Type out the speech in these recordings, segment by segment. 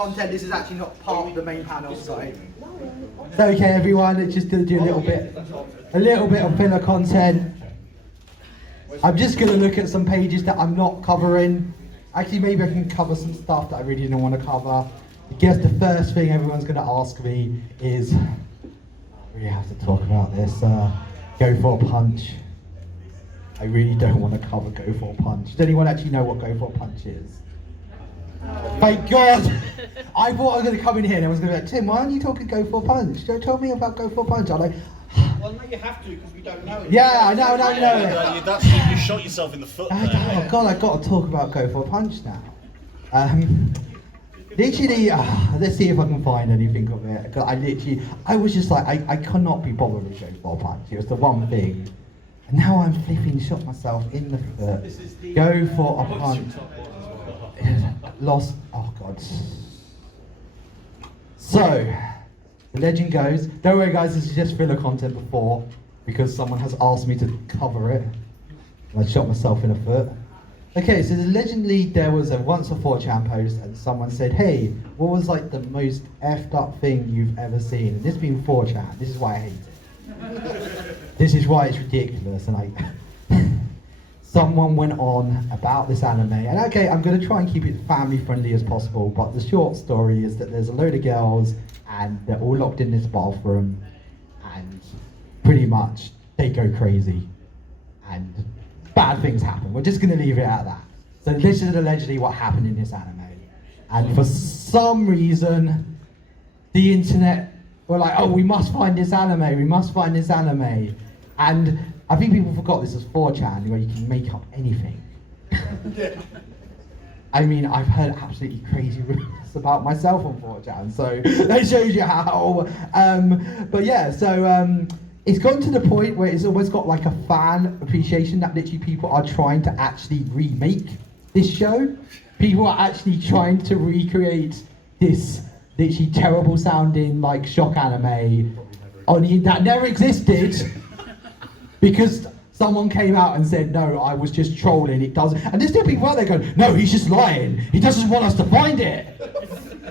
content. This is actually not part of the main panel, so. It's okay, everyone. Let's just do a little bit of filler content. I'm just going to look at some pages that I'm not covering. Actually, maybe I can cover some stuff that I really don't want to cover. I guess the first thing everyone's going to ask me is, I really have to talk about this. Go for a punch. I really don't want to cover Go for a punch. Does anyone actually know what Go for a punch is? Thank God! I thought I was going to come in here and I was going to be like, Tim, why aren't you talking Go for a punch? Don't tell me about Go for a punch. I'm like, well, no, you have to because we don't know it. yeah, I know. You shot yourself in the foot there. Oh God, I've got to talk about Go for a punch now. Literally, let's see if I can find anything of it. I was just like, I cannot be bothered with Go for a punch. It was the one thing. And now I'm flipping shot myself in the foot. Go for a punch. Lost, oh God. So, the legend goes, don't worry guys, this is just filler content before, because someone has asked me to cover it. And I shot myself in the foot. Okay, so allegedly there was a once a 4chan post and someone said, hey, what was like the most effed up thing you've ever seen? And this being 4chan, this is why I hate it. This is why it's ridiculous. And someone went on about this anime, and okay, I'm going to try and keep it family friendly as possible, but the short story is that there's a load of girls and they're all locked in this bathroom and pretty much they go crazy and bad things happen. We're just going to leave it at that. So this is allegedly what happened in this anime, and for some reason the internet were like, oh, we must find this anime, and I think people forgot this is 4chan, where you can make up anything. I mean, I've heard absolutely crazy rumors about myself on 4chan, so that shows you how. But yeah, so it's gotten to the point where it's almost got like a fan appreciation that literally people are trying to actually remake this show. People are actually trying to recreate this literally terrible sounding like shock anime that never existed. Because someone came out and said, no, I was just trolling, it doesn't. And there's still people out there going, no, he's just lying. He doesn't want us to find it.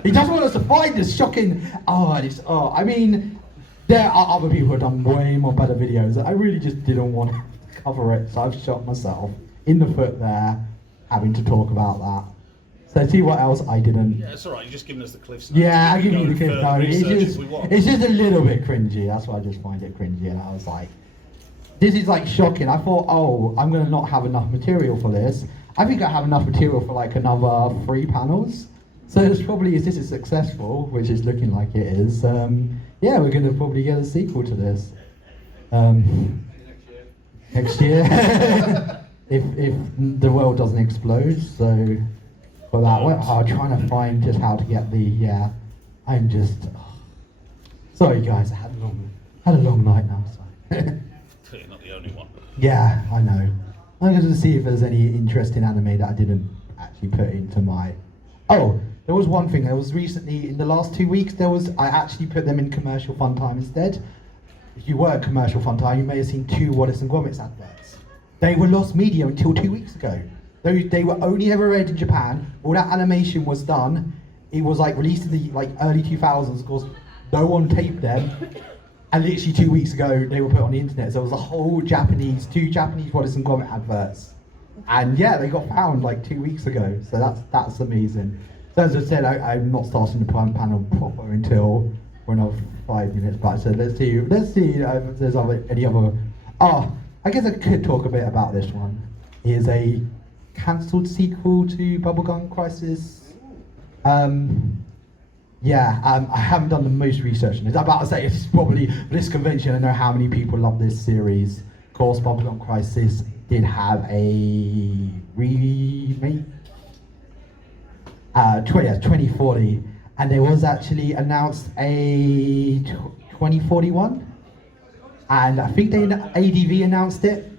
He doesn't want us to find this shocking, I mean, there are other people who have done way more better videos. I really just didn't want to cover it, so I've shot myself in the foot there, having to talk about that. So see what else I didn't. Yeah, it's alright, you're just giving us the cliffs notes. Yeah, I give you the cliff notes. It's just a little bit cringy, that's why I just find it cringy, and I was like, this is like shocking. I thought, oh, I'm going to not have enough material for this. I think I have enough material for like another 3 panels. So it's probably, if this is successful, which is looking like it is, yeah, we're going to probably get a sequel to this. Next year. if the world doesn't explode. So for that, I'm trying to find just how to get the, I'm just, sorry guys, I had a long night now. So. You're not the only one. Yeah, I know. I'm going to see if there's any interesting anime that I didn't actually put into my... Oh, there was one thing. There was recently, in the last 2 weeks, I actually put them in commercial fun time instead. If you were at commercial fun time, you may have seen 2 Wallace and Gromit adverts. They were lost media until 2 weeks ago. They were only ever aired in Japan. All that animation was done. It was like released in the early 2000s. Of course, no one taped them. And literally 2 weeks ago, they were put on the internet. So it was a whole two Japanese Wallace and Gromit adverts. And yeah, they got found like 2 weeks ago. So that's amazing. So as I said, I'm not starting the prime panel proper until we're another 5 minutes back. So let's see if there's any other. Oh, I guess I could talk a bit about this one. It is a cancelled sequel to Bubblegum Crisis. I haven't done the most research on it. I'm about to say it's probably, for this convention, I know how many people love this series. Of course, Bubblegum Crisis did have a remake. 2040, and there was actually announced a 2041, and I think ADV announced it,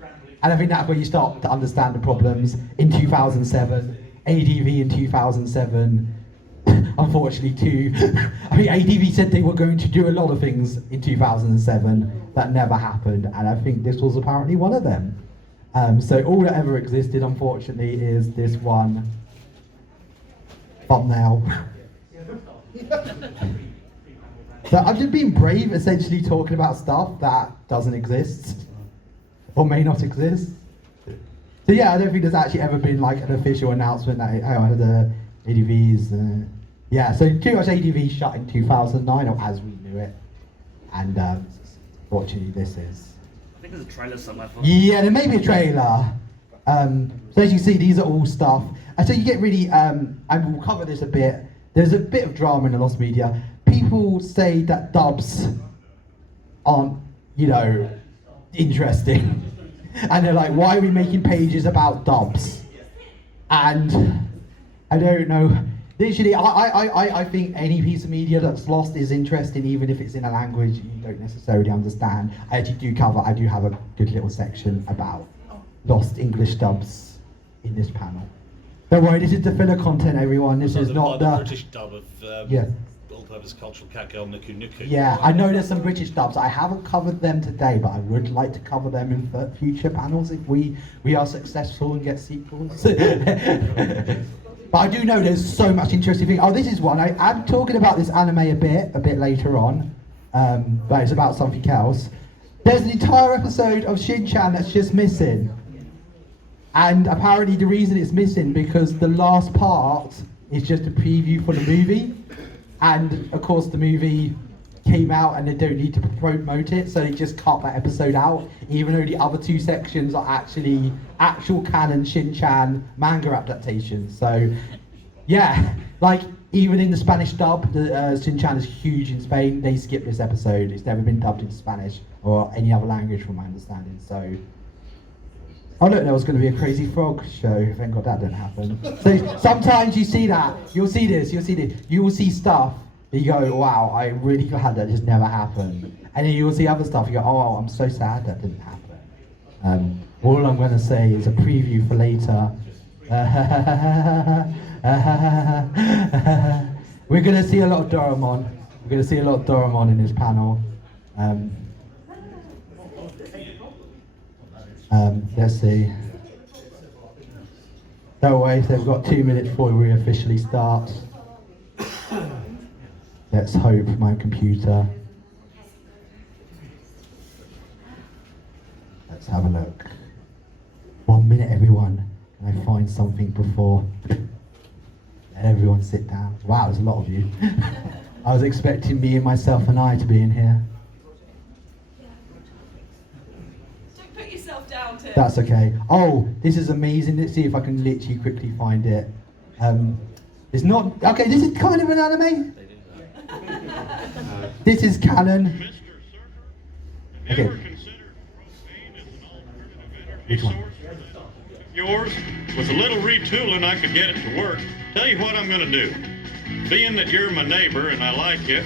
and I think that's where you start to understand the problems. In 2007, ADV in 2007, unfortunately ADV said they were going to do a lot of things in 2007 that never happened, and I think this was apparently one of them. So all that ever existed, unfortunately, is this one thumbnail. So I'm just being brave, essentially talking about stuff that doesn't exist or may not exist. So yeah, I don't think there's actually ever been like an official announcement that the ADVs. Yeah, so too much ADV shut in 2009, or as we knew it, and fortunately this is. I think there's a trailer somewhere for it. Yeah, there may be a trailer. So as you see, these are all stuff. And so you get really, and we'll cover this a bit. There's a bit of drama in the lost media. People say that dubs aren't, interesting. And they're like, why are we making pages about dubs? And I don't know. Literally, I think any piece of media that's lost is interesting, even if it's in a language you don't necessarily understand. I do have a good little section about lost English dubs in this panel. Don't worry, this is the filler content, everyone. This is not the the British dub of yeah. all-purpose cultural cat girl Nuku Nuku. Yeah, I know there's some British dubs. I haven't covered them today, but I would like to cover them in future panels if we are successful and get sequels. But I do know there's so much interesting thing. Oh, this is one. I'm talking about this anime a bit later on, but it's about something else. There's an entire episode of Shin-chan that's just missing. And apparently the reason it's missing because the last part is just a preview for the movie. And of course the movie came out and they don't need to promote it, so they just cut that episode out, even though the other two sections are actually actual canon Shin-chan manga adaptations. So yeah, like even in the Spanish dub, the Shin-chan is huge in Spain. They skipped this episode. It's never been dubbed into Spanish or any other language from my understanding. So oh look, there was going to be a Crazy Frog show. Thank God that didn't happen. So sometimes you see that, you will see stuff that you go, wow, I really glad that just never happened. And then you will see other stuff, you go, oh, I'm so sad that didn't happen. All I'm going to say is a preview for later. We're going to see a lot of Doraemon. We're going to see a lot of Doraemon in this panel. Let's see. Don't worry, so we've got 2 minutes before we officially start. Let's hope my computer. Let's have a look. 1 minute, everyone. Can I find something before? Let everyone sit down. Wow, there's a lot of you. I was expecting me and myself and I to be in here. Down to. That's okay. Oh, this is amazing. Let's see if I can literally quickly find it. It's not okay. This is kind of an anime. This is canon. Okay. Which one? Yours, with a little retooling, I could get it to work. Tell you what I'm going to do. Being that you're my neighbor and I like you,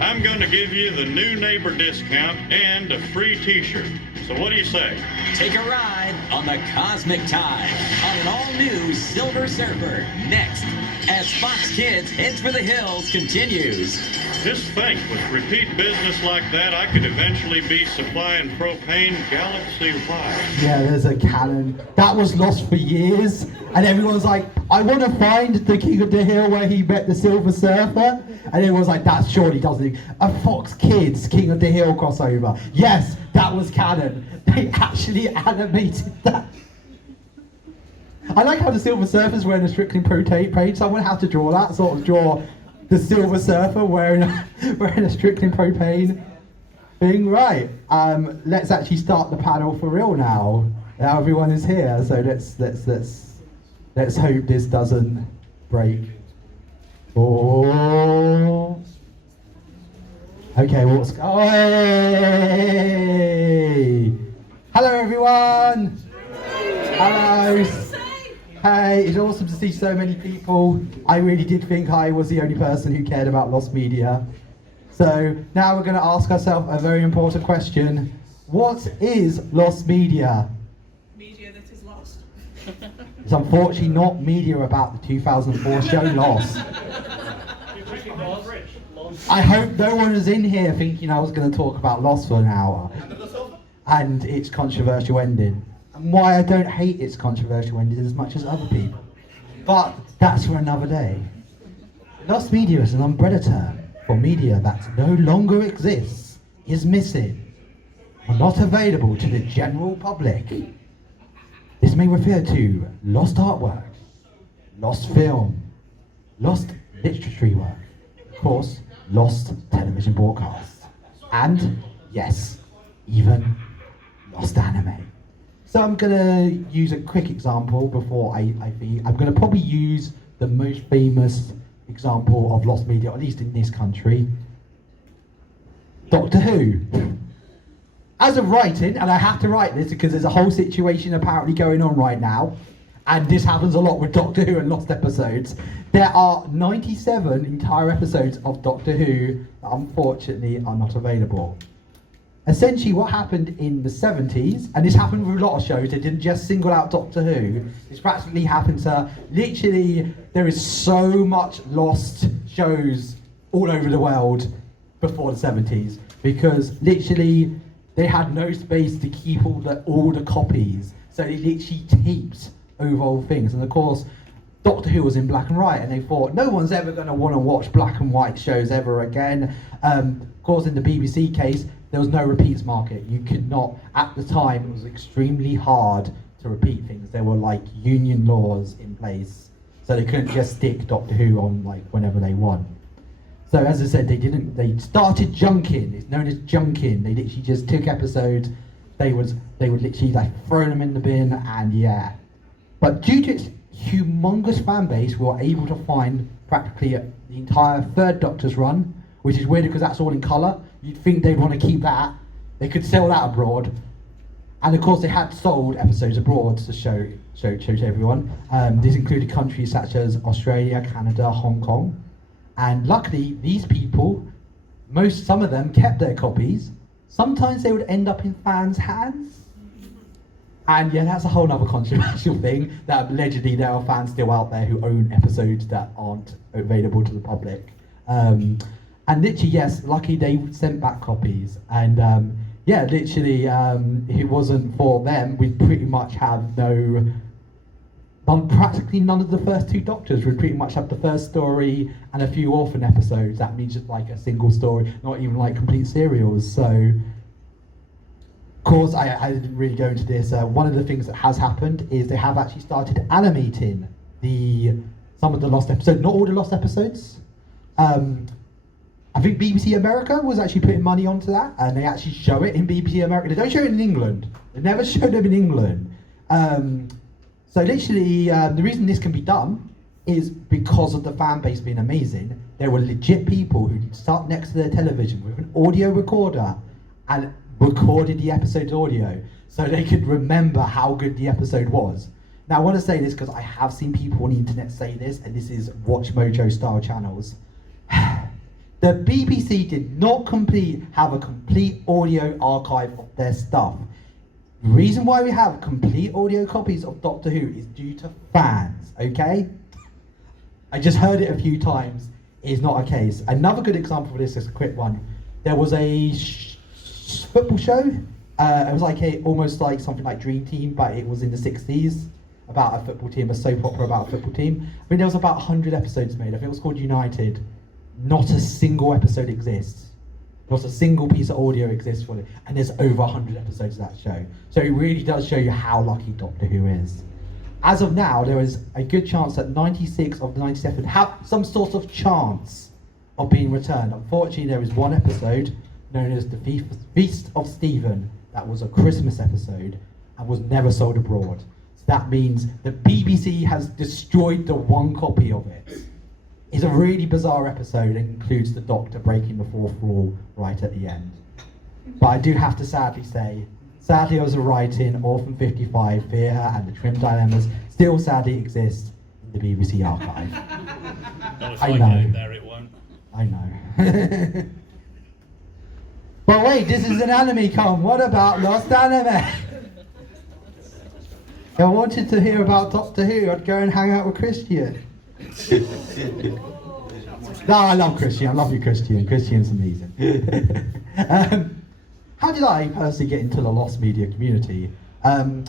I'm going to give you the new neighbor discount and a free t-shirt. So what do you say? Take a ride on the Cosmic Tide on an all-new Silver Surfer next as Fox Kids Heads for the Hills continues. Just think, with repeat business like that, I could eventually be supplying propane galaxy-wide. Yeah, there's a canon. That was lost for years. And everyone's like, I want to find the King of the Hill where he met the Silver Surfer. And everyone's like, that surely doesn't. A Fox Kids King of the Hill crossover. Yes, that was canon. They actually animated that. I like how the Silver Surfer's wearing a Strictly Propane. Someone had to draw that, sort of draw the Silver Surfer wearing a Strictly Propane thing. Right, let's actually start the panel for real now. Now everyone is here, so let's hope this doesn't break. Oh. Okay, what's hey! Hello everyone! Hello! Hey, it's awesome to see so many people. I really did think I was the only person who cared about lost media. So now we're going to ask ourselves a very important question. What is lost media? Media that is lost. It's unfortunately not media about the 2004 show Lost. I hope no one is in here thinking I was going to talk about Lost for an hour and its controversial ending. And why I don't hate its controversial ending as much as other people. But that's for another day. Lost media is an umbrella term for media that no longer exists, is missing, or not available to the general public. This may refer to lost artwork, lost film, lost literary work, of course, lost television broadcasts, and, yes, even lost anime. So I'm gonna use a quick example before I'm gonna probably use the most famous example of lost media, at least in this country, Doctor Who. As of writing, and I have to write this because there's a whole situation apparently going on right now, and this happens a lot with Doctor Who and lost episodes. There are 97 entire episodes of Doctor Who that unfortunately are not available. Essentially what happened in the 70s, and this happened with a lot of shows, they didn't just single out Doctor Who, this practically happened to, literally, there is so much lost shows all over the world before the 70s, because literally they had no space to keep all the copies, so they literally taped over old things. And of course, Doctor Who was in black and white, and they thought no one's ever going to want to watch black and white shows ever again. Of course, in the BBC case, there was no repeats market. You could not, at the time, it was extremely hard to repeat things. There were like union laws in place, so they couldn't just stick Doctor Who on like whenever they want. So as I said, they started junking. It's known as junking. They literally just took episodes. They would literally like throw them in the bin, and yeah. But due to its humongous fan base, we were able to find practically the entire third Doctor's run, which is weird because that's all in colour. You'd think they'd want to keep that. They could sell that abroad. And of course they had sold episodes abroad to show to everyone. This included countries such as Australia, Canada, Hong Kong. And luckily these people, some of them kept their copies. Sometimes they would end up in fans' hands. And yeah, that's a whole other controversial thing, that allegedly there are fans still out there who own episodes that aren't available to the public. And literally, yes, lucky they sent back copies. And yeah, literally, if it wasn't for them, we'd pretty much have practically none of the first two Doctors. We'd pretty much have the first story and a few orphan episodes. That means just like a single story, not even like complete serials. So, of course, I didn't really go into this. One of the things that has happened is they have actually started animating some of the lost episodes, not all the lost episodes. I think BBC America was actually putting money onto that, and they actually show it in BBC America. They don't show it in England. They never show them in England. So literally, the reason this can be done is because of the fan base being amazing. There were legit people who sat next to their television with an audio recorder and recorded the episode's audio so they could remember how good the episode was. Now I want to say this because I have seen people on the internet say this, and this is Watch Mojo style channels. The BBC did not have a complete audio archive of their stuff. The reason why we have complete audio copies of Doctor Who is due to fans, okay? I just heard it a few times. It's not a case. Another good example for this is a quick one. There was a football show. It was like almost like something like Dream Team, but it was in the 60s, about a football team, a soap opera about a football team. I mean, there was about 100 episodes made. I think it was called United. Not a single episode exists. Not a single piece of audio exists for it. And there's over 100 episodes of that show. So it really does show you how lucky Doctor Who is. As of now, there is a good chance that 96 of the 97 have some sort of chance of being returned. Unfortunately, there is one episode known as the Feast of Stephen that was a Christmas episode and was never sold abroad. So that means the BBC has destroyed the one copy of it. It's a really bizarre episode and includes the Doctor breaking the fourth wall right at the end. But I do have to sadly say, I was writing Orphan 55, Fear Her and the Trim Dilemmas still sadly exist in the BBC archive. No, if I I know. get it there, it won't. I know. But wait, this is an anime-con. What about Lost Anime? If I wanted to hear about Doctor Who, I'd go and hang out with Christian. No, I love Christian. I love you, Christian. Christian's amazing. How did I personally get into the lost media community? I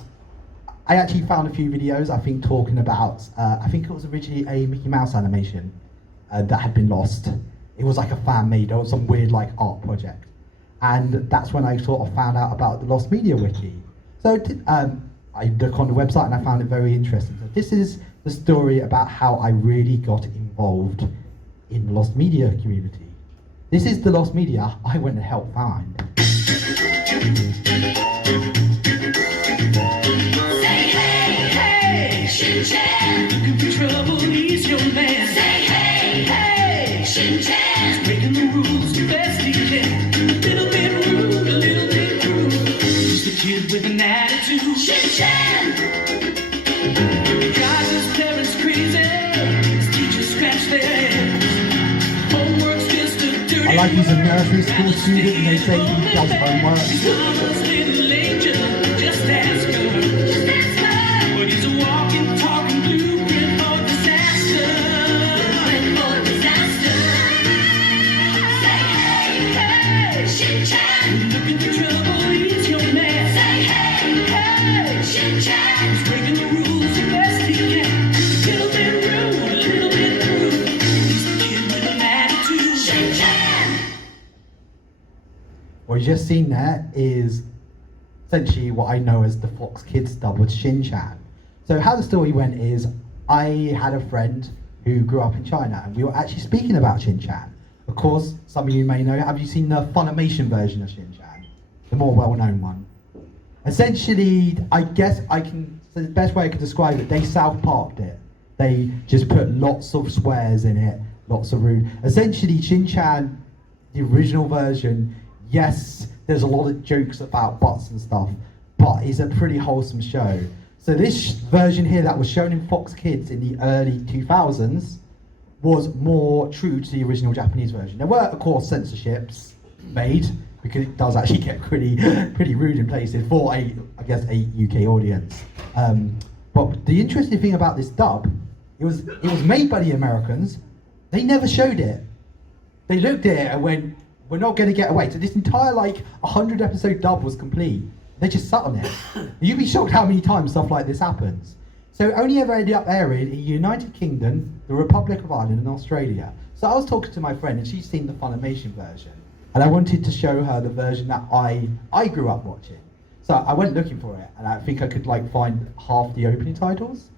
actually found a few videos, I think, talking about, I think it was originally a Mickey Mouse animation. that had been lost. It was like a fan made, or some weird like art project. And that's when I sort of found out about the Lost Media Wiki. So I looked on the website and I found it very interesting. So this is the story about how I really got involved in the Lost Media community. This is the Lost Media I went and helped find. Shin-chan, looking for trouble, he's your man. Say hey, hey, Shin-chan, he's breaking the rules the best he can. A little bit rude, a little bit cruel. He's the kid with an attitude. Shin-chan, he drives his parents crazy. His teachers scratch their heads. Homework's just a dirty I like he's a nursery school student and they say he does homework. His mama's little angel, just ask her. Just ask her. But he's a walking, talking blueprint for disaster. Blueprint for disaster. Say hey, hey, Shin-chan. Looking for trouble, he's your man. Say hey, hey, Shin-chan. He's breaking the rules the best he can. A little bit rude, a little bit cruel. He's the kid with an attitude. Shin-chan. What you just seen there is essentially what I know as the Fox Kids dub with Shin-chan. So how the story went is, I had a friend who grew up in China and we were actually speaking about Shin-chan. Of course, some of you may know, have you seen the Funimation version of Shin-chan? The more well-known one. Essentially, I guess so the best way I can describe it, they South Parked it. They just put lots of swears in it, lots of rude. Essentially, Shin-chan, the original version, yes, there's a lot of jokes about butts and stuff, but it's a pretty wholesome show. So this version here that was shown in Fox Kids in the early 2000s was more true to the original Japanese version. There were, of course, censorships made, because it does actually get pretty rude in places for I guess a UK audience. But the interesting thing about this dub, it was made by the Americans. They never showed it. They looked at it and went, we're not going to get away. So this entire 100 episode dub was complete. They just sat on it. You'd be shocked how many times stuff like this happens. So it only ever ended up airing in the United Kingdom, the Republic of Ireland and Australia. So I was talking to my friend and she's seen the Funimation version. And I wanted to show her the version that I grew up watching. So I went looking for it and I think I could find half the opening titles.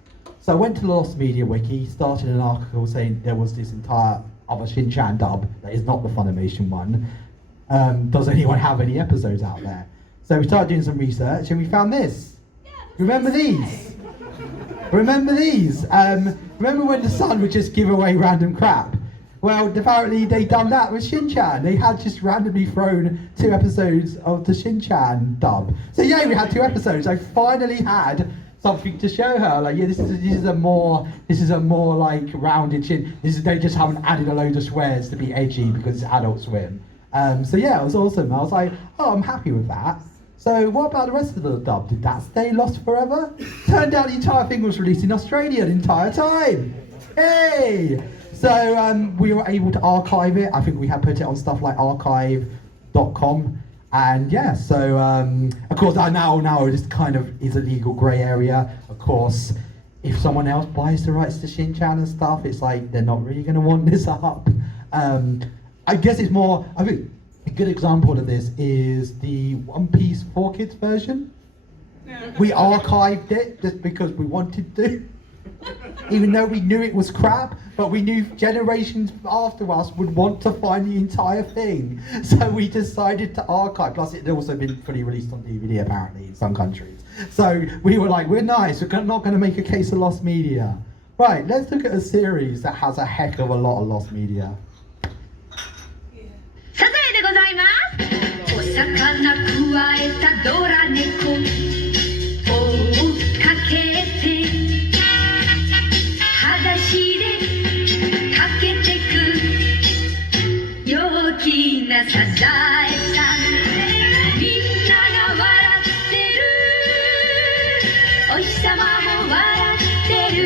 So I went to the Lost Media Wiki, started an article saying there was this entire other Shin-chan dub that is not the Funimation one. Does anyone have any episodes out there? So we started doing some research and we found this. Remember these? Remember these? Remember when the Sun would just give away random crap? Well, apparently they'd done that with Shin-chan. They had just randomly thrown 2 episodes of the Shin-chan dub. So yeah, we had 2 episodes. I finally had something to show her. Yeah, this is a more rounded Shin. They just haven't added a load of swears to be edgy because it's Adult Swim. So yeah, it was awesome. I was like, oh, I'm happy with that. So what about the rest of the dub? Did that stay lost forever? Turned out the entire thing was released in Australia the entire time. Hey! So we were able to archive it. I think we had put it on stuff like archive.com. And yeah, so of course now this kind of is a legal grey area. Of course, if someone else buys the rights to Shin-chan and stuff, it's they're not really going to want this up. I guess it's more, I think a good example of this is the One Piece 4Kids version. We archived it just because we wanted to. Even though we knew it was crap, but we knew generations after us would want to find the entire thing. So we decided to archive. Plus it had also been fully released on DVD apparently in some countries. So we were like, we're nice, we're not going to make a case of lost media. Right, let's look at a series that has a heck of a lot of lost media. Sazaeでございます。お魚くわえたドラ猫追っかけて裸足でかけてく陽気なサザエさんみんなが笑ってるお日様も笑ってる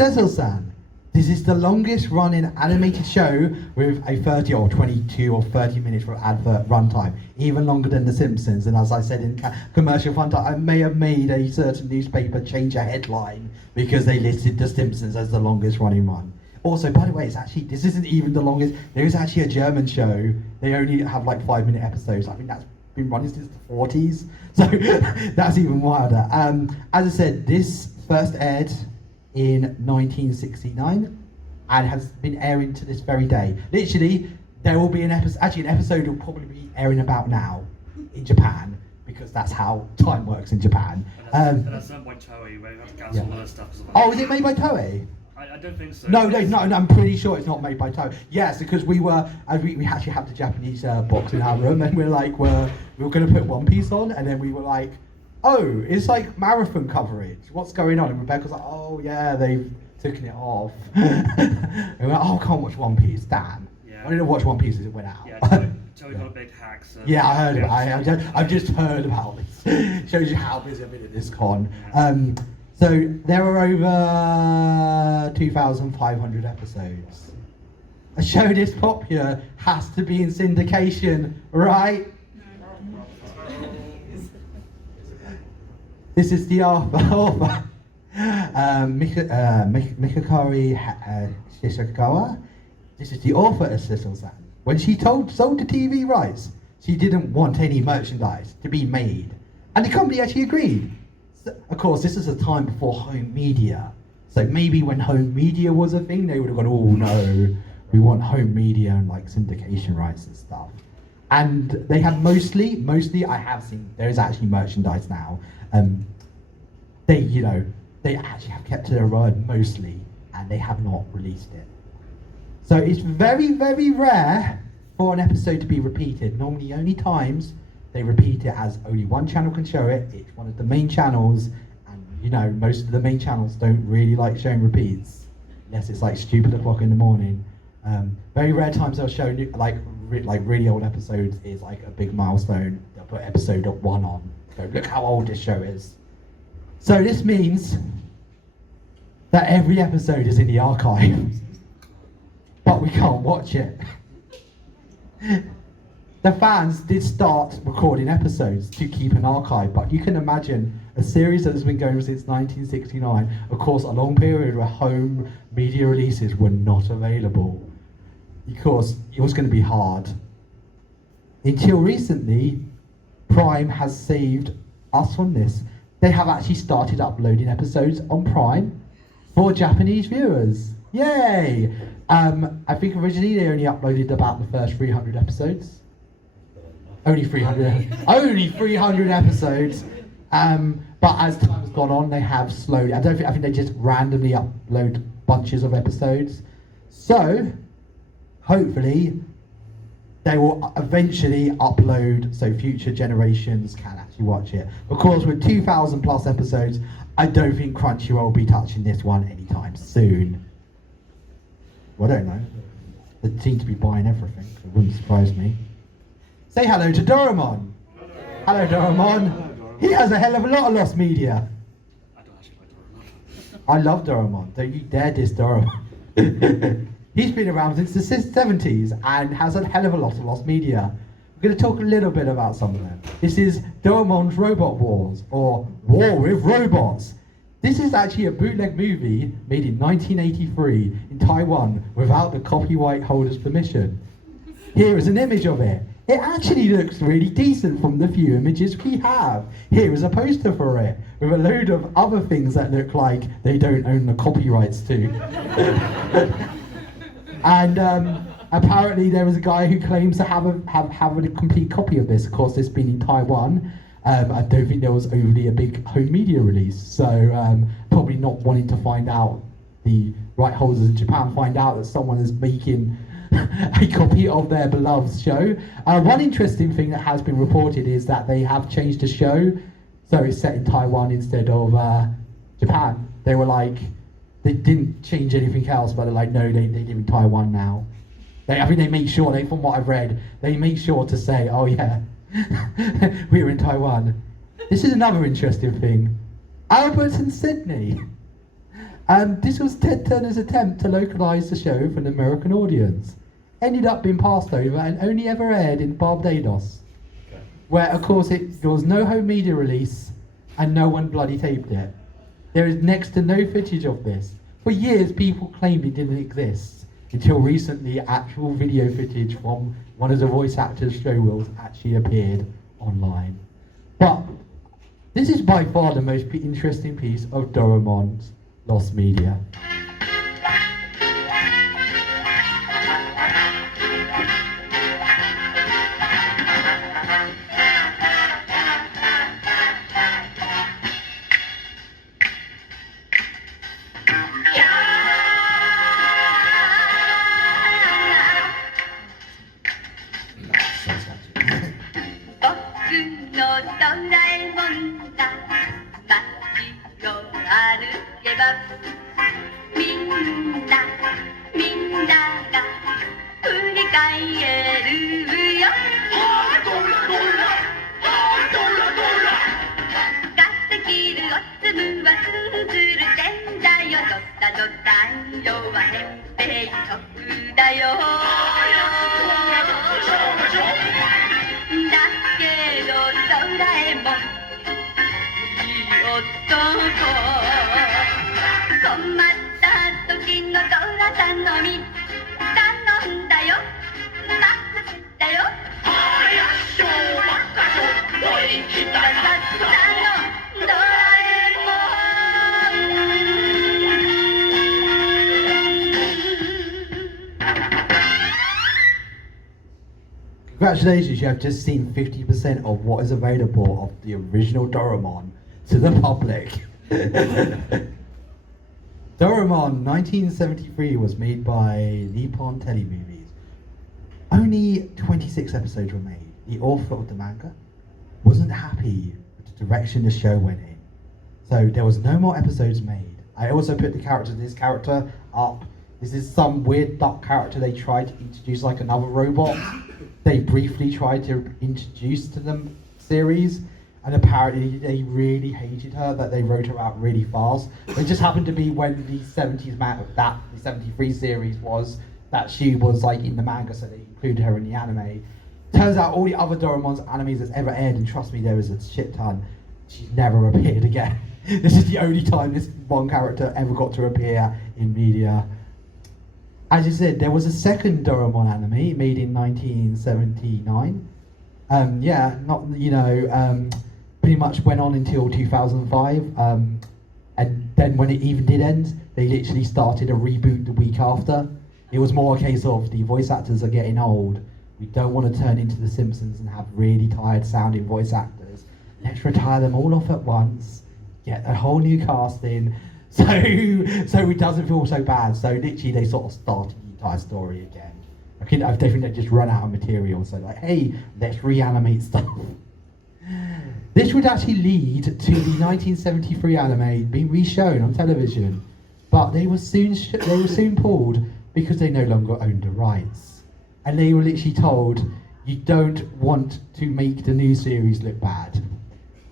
Sazae-san. This is the longest running animated show with a 30 or 22 or 30 minutes for advert runtime, even longer than The Simpsons. And as I said in commercial fun time, I may have made a certain newspaper change a headline because they listed The Simpsons as the longest running one. Also, by the way, this isn't even the longest. There is actually a German show. They only have like 5-minute episodes. I think that's been running since the 40s. So that's even wilder. As I said, this first aired in 1969 and has been airing to this very day. Literally, there will be an episode will probably be airing about now in Japan, because that's how time works in Japan. And that's not by Toei, where you have to cancel all that stuff. Oh, is it made by Toei? I don't think so. No, I'm pretty sure it's not made by Toei. Yes, because we actually have the Japanese box in our room, and we were going to put One Piece on, and then we were like, oh, it's like marathon coverage. What's going on? And Rebecca was like, oh yeah, they've taken it off. And we're like, oh, I can't watch One Piece, damn. Yeah. I didn't watch One Piece as it went out. Yeah, Toei got a big hack. So yeah, I heard about it. I've just heard about this. Shows you how busy I've been at this con. So there are over 2,500 episodes. A show this popular has to be in syndication, right? This is the author, Mikakari Shishikawa. This is the author of Sazae-san. When she sold the TV rights, she didn't want any merchandise to be made. And the company actually agreed. So, of course, this is a time before home media. So maybe when home media was a thing, they would have gone, oh no, we want home media and like syndication rights and stuff. And they have mostly I have seen, there is actually merchandise now. They actually have kept to their word mostly, and they have not released it. So it's very, very rare for an episode to be repeated. Normally, only times they repeat it as only one channel can show it. It's one of the main channels, and most of the main channels don't really like showing repeats, unless it's like stupid o'clock in the morning. Very rare times they'll show like really old episodes is like a big milestone. They'll put episode 1 on. So look how old this show is. So this means that every episode is in the archive, but we can't watch it. The fans did start recording episodes to keep an archive, but you can imagine a series that has been going since 1969, of course, a long period where home media releases were not available. Of course, it was going to be hard. Until recently, Prime has saved us from this. They have actually started uploading episodes on Prime for Japanese viewers. Yay! I think originally they only uploaded about the first 300 episodes. Only 300 episodes. But as time has gone on, they have slowly. I think they just randomly upload bunches of episodes. So, hopefully, they will eventually upload so future generations can actually watch it. Of course, with 2,000 plus episodes, I don't think Crunchyroll will be touching this one anytime soon. Well, I don't know. They seem to be buying everything. It wouldn't surprise me. Say hello to Doraemon. Hello, Doraemon. He has a hell of a lot of lost media. I don't actually like Doraemon. I love Doraemon. Don't you dare diss Doraemon. He's been around since the 70s and has a hell of a lot of lost media. We're going to talk a little bit about some of them. This is Doraemon's Robot Wars, or War with Robots. This is actually a bootleg movie made in 1983 in Taiwan without the copyright holder's permission. Here is an image of it. It actually looks really decent from the few images we have. Here is a poster for it, with a load of other things that look like they don't own the copyrights to. And apparently there was a guy who claims to have a complete copy of this. Of course, it's been in Taiwan. I don't think there was overly a big home media release, so probably not wanting to find out, the right holders in Japan find out that someone is making a copy of their beloved show. One interesting thing that has been reported is that they have changed the show, so it's set in Taiwan instead of Japan. They were like, they didn't change anything else, but they're like, no, they live in Taiwan now. I think they make sure, from what I've read, they make sure to say, oh yeah, we're in Taiwan. This is another interesting thing. Albert and Sydney. And this was Ted Turner's attempt to localise the show for an American audience. Ended up being passed over and only ever aired in Barbados, where of course there was no home media release and no one bloody taped it. There is next to no footage of this. For years people claimed it didn't exist, until recently actual video footage from one of the voice actors' show reels actually appeared online. But this is by far the most interesting piece of Doraemon's lost media. Congratulations, you have just seen 50% of what is available of the original Doraemon to the public. Doraemon 1973 was made by Nippon Telemovies. Only 26 episodes were made. The author of the manga wasn't happy with the direction the show went in, so there was no more episodes made. I also put this character up. This is some weird duck character they tried to introduce like another robot. They briefly tried to introduce to the series, and apparently they really hated her, that they wrote her out really fast. It just happened to be when the 70s the 73 series was, that she was like in the manga, so they included her in the anime. Turns out all the other Doraemon's animes that's ever aired, and trust me, there is a shit ton, she's never appeared again. This is the only time this one character ever got to appear in media. As you said, there was a second Doraemon anime made in 1979. Pretty much went on until 2005. And then when it even did end, they literally started a reboot the week after. It was more a case of the voice actors are getting old. We don't want to turn into The Simpsons and have really tired sounding voice actors. Let's retire them all off at once, get a whole new cast in, so it doesn't feel so bad. So literally they sort of started the entire story again. I think they just run out of material, so like, hey, let's reanimate stuff. This would actually lead to the 1973 anime being reshown on television, but they were soon pulled because they no longer owned the rights, and they were literally told, you don't want to make the new series look bad.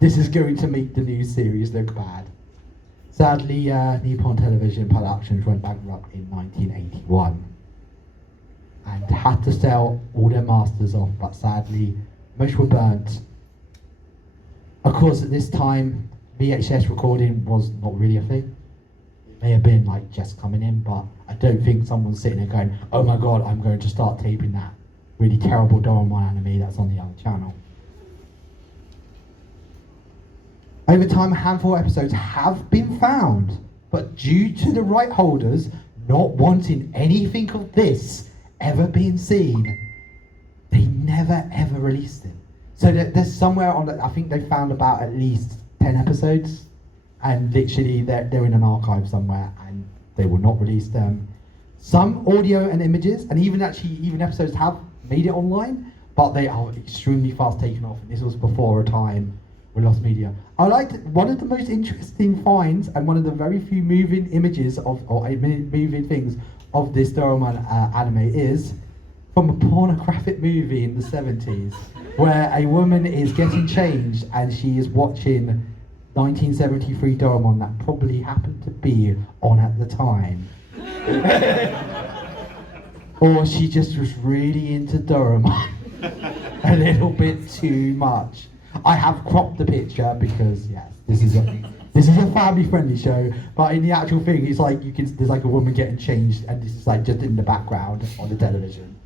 This is going to make the new series look bad. Sadly, Nippon Television Productions went bankrupt in 1981 and had to sell all their masters off, but sadly, most were burnt. Of course, at this time, VHS recording was not really a thing. It may have been like just coming in, but I don't think someone's sitting there going, oh my god, I'm going to start taping that really terrible Doraemon anime that's on the other channel. Over time, a handful of episodes have been found, but due to the right holders not wanting anything of this ever being seen, they never ever released it. So there's somewhere on I think they found about at least 10 episodes, and literally they're in an archive somewhere, and they will not release them. Some audio and images, and even episodes have made it online, but they are extremely fast taken off, and this was before a time with lost media. I liked one of the most interesting finds, and one of the very few moving images moving things of this Doraemon anime is from a pornographic movie in the 70s, where a woman is getting changed and she is watching 1973 Doraemon that probably happened to be on at the time. Or she just was really into Doraemon a little bit too much. I have cropped the picture because yes, this is a family-friendly show, but in the actual thing, it's like there's like a woman getting changed, and this is like just in the background on the television.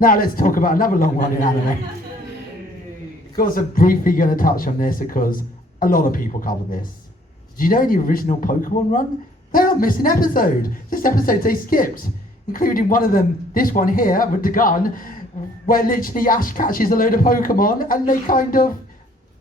Now let's talk about another long-running anime. Of course, I'm briefly going to touch on this because a lot of people cover this. Did you know the original Pokemon run? They're not missing episode. Just episodes they skipped, including one of them, this one here with the gun, where literally Ash catches a load of Pokemon, and they kind of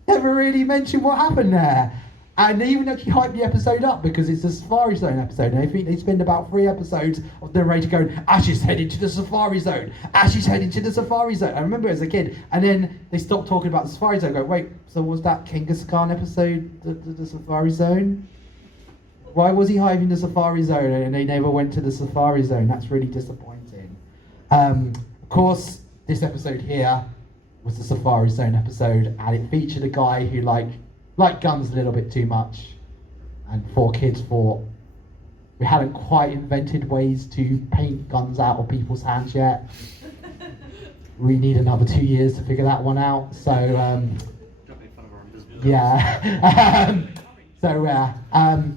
never really mention what happened there. And they even actually hype the episode up because it's a Safari Zone episode. And I think they spend about 3 episodes of the narrator going, Ash is heading to the Safari Zone. Ash is heading to the Safari Zone. I remember as a kid. And then they stopped talking about the Safari Zone. Go, wait, so was that Kangaskhan episode the Safari Zone? Why was he hiding the Safari Zone and they never went to the Safari Zone? That's really disappointing. Of course, this episode here was the Safari Zone episode, and it featured a guy who liked guns a little bit too much, and 4 kids thought we hadn't quite invented ways to paint guns out of people's hands yet. We need another 2 years to figure that one out. So Don't make fun of our invisible yeah.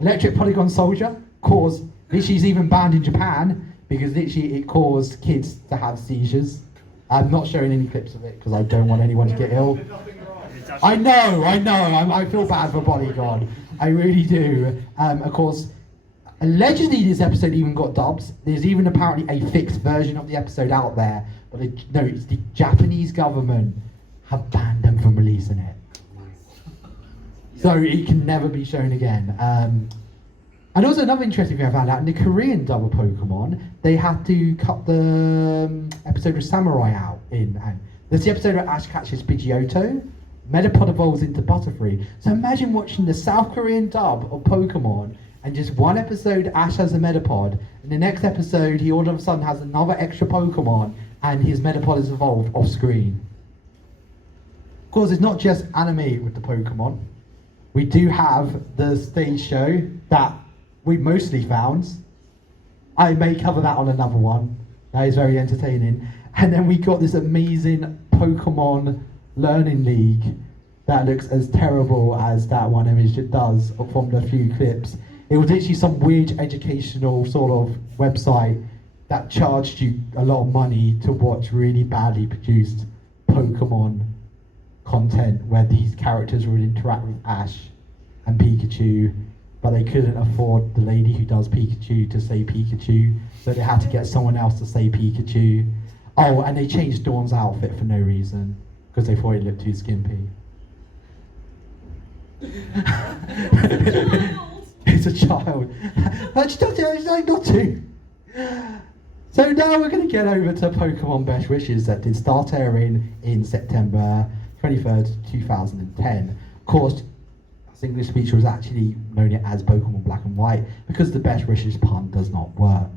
Electric Polygon Soldier caused, literally is even banned in Japan because literally it caused kids to have seizures. I'm not showing any clips of it because I don't want anyone to get ill. I know, I feel bad for Polygon. I really do. Of course, allegedly this episode even got dubs. There's even apparently a fixed version of the episode out there, but it's the Japanese government have banned them from releasing it. So it can never be shown again. And also another interesting thing I found out, in the Korean dub of Pokemon, they had to cut the episode with Samurai out in. And there's the episode where Ash catches Pidgeotto, Metapod evolves into Butterfree. So imagine watching the South Korean dub of Pokemon, and just one episode Ash has a Metapod, and the next episode he all of a sudden has another extra Pokemon, and his Metapod is evolved off screen. Of course, it's not just anime with the Pokemon. We do have the stage show that we mostly found. I may cover that on another one. That is very entertaining. And then we got this amazing Pokemon Learning League that looks as terrible as that one image it does from the few clips. It was literally some weird educational sort of website that charged you a lot of money to watch really badly produced Pokemon content where these characters would interact with Ash and Pikachu, but they couldn't afford the lady who does Pikachu to say Pikachu, so they had to get someone else to say Pikachu. Oh, and they changed Dawn's outfit for no reason, because they thought it looked too skimpy. It's a child. She's like, not to. So now we're going to get over to Pokemon Best Wishes that did start airing in September 23rd, 2010. Of course, as English speaker was actually known it as Pokemon Black and White because the Best Wishes pun does not work.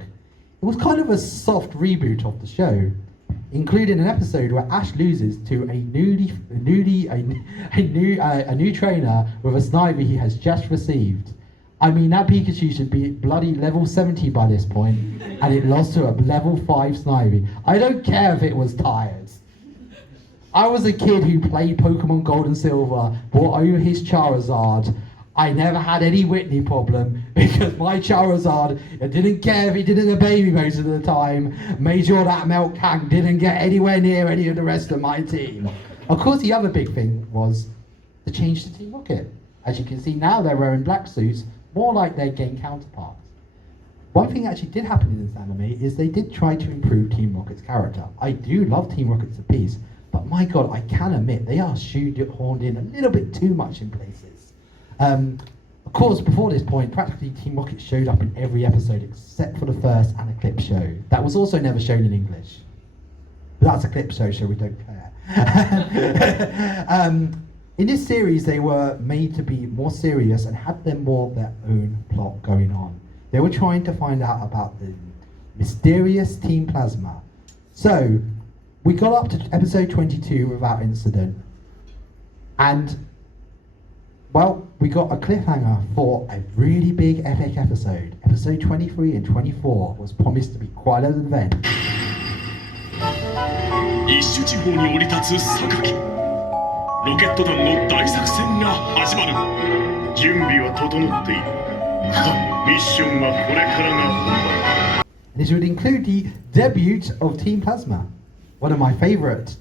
It was kind of a soft reboot of the show, including an episode where Ash loses to a new trainer with a Snivy he has just received. I mean, that Pikachu should be bloody level 70 by this point, and it lost to a level 5 Snivy. I don't care if it was tired. I was a kid who played Pokemon Gold and Silver, brought over his Charizard. I never had any Whitney problem because my Charizard, it didn't care if he didn't obey me most of the time, made sure that Melkang didn't get anywhere near any of the rest of my team. Of course, the other big thing was the change to Team Rocket. As you can see now, they're wearing black suits, more like their game counterparts. One thing that actually did happen in this anime is they did try to improve Team Rocket's character. I do love Team Rocket to pieces, but my god, I can admit they are shoehorned in a little bit too much in places. Of course, before this point, practically Team Rocket showed up in every episode except for the first and a clip show. That was also never shown in English. But that's a clip show, so we don't care. In this series, they were made to be more serious and had their own plot going on. They were trying to find out about the mysterious Team Plasma. So, we got up to episode 22 without incident. And well, we got a cliffhanger for a really big epic episode. Episode 23 and 24 was promised to be quite an event. 一種地方に降り立つ榊ロケット団の大作戦が始まる準備は整っているミッションはこれからが本番 This would include the debut of Team Plasma, one of my favourite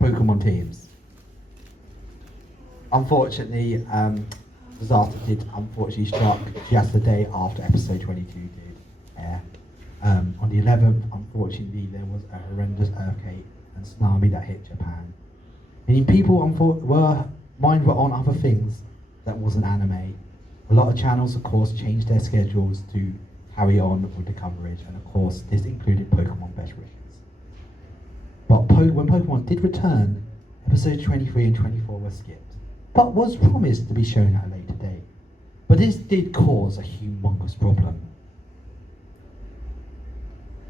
Pokemon teams. Unfortunately, disaster did unfortunately struck just the day after episode 22 did air. On the 11th, unfortunately, there was a horrendous earthquake and tsunami that hit Japan. Many people mind were on other things that wasn't anime. A lot of channels, of course, changed their schedules to carry on with the coverage, and of course, this included Pokemon Best Wishes. But when Pokemon did return, episodes 23 and 24 were skipped, but was promised to be shown at a later date. But this did cause a humongous problem.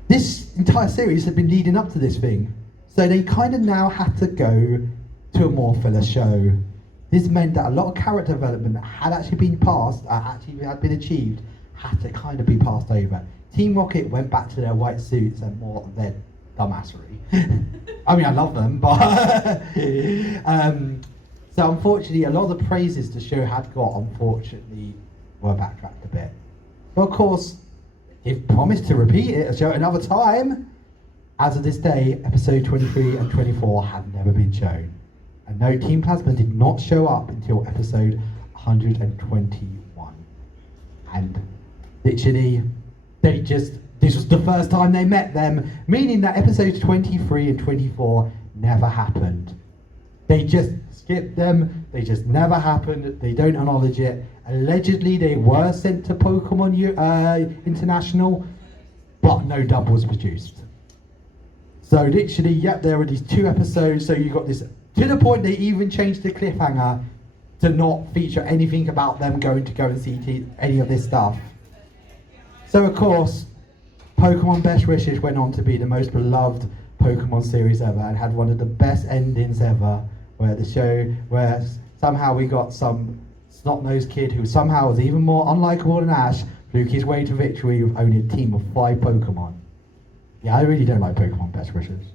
This entire series had been leading up to this thing, so they kind of now had to go to a more filler show. This meant that a lot of character development that had actually been had been achieved, had to kind of be passed over. Team Rocket went back to their white suits and more of their dumbassery. I mean, I love them, but so unfortunately, a lot of the praises the show had got, unfortunately, were backtracked a bit. But of course, it promised to repeat it, show it another time. As of this day, episode 23 and 24 have never been shown. And no, Team Plasma did not show up until episode 121. And literally, this was the first time they met them, meaning that episodes 23 and 24 never happened. They just skipped them, they just never happened, they don't acknowledge it. Allegedly, they were sent to Pokemon International, but no dub was produced. So literally, yep, there were these 2 episodes, so you got this, to the point they even changed the cliffhanger to not feature anything about them going to go and see any of this stuff. So of course, Pokemon Best Wishes went on to be the most beloved Pokemon series ever and had one of the best endings ever, where somehow we got some snot-nosed kid who somehow was even more unlikable than Ash, fluke his way to victory with only a team of 5 Pokemon. Yeah, I really don't like Pokemon Best Wishes.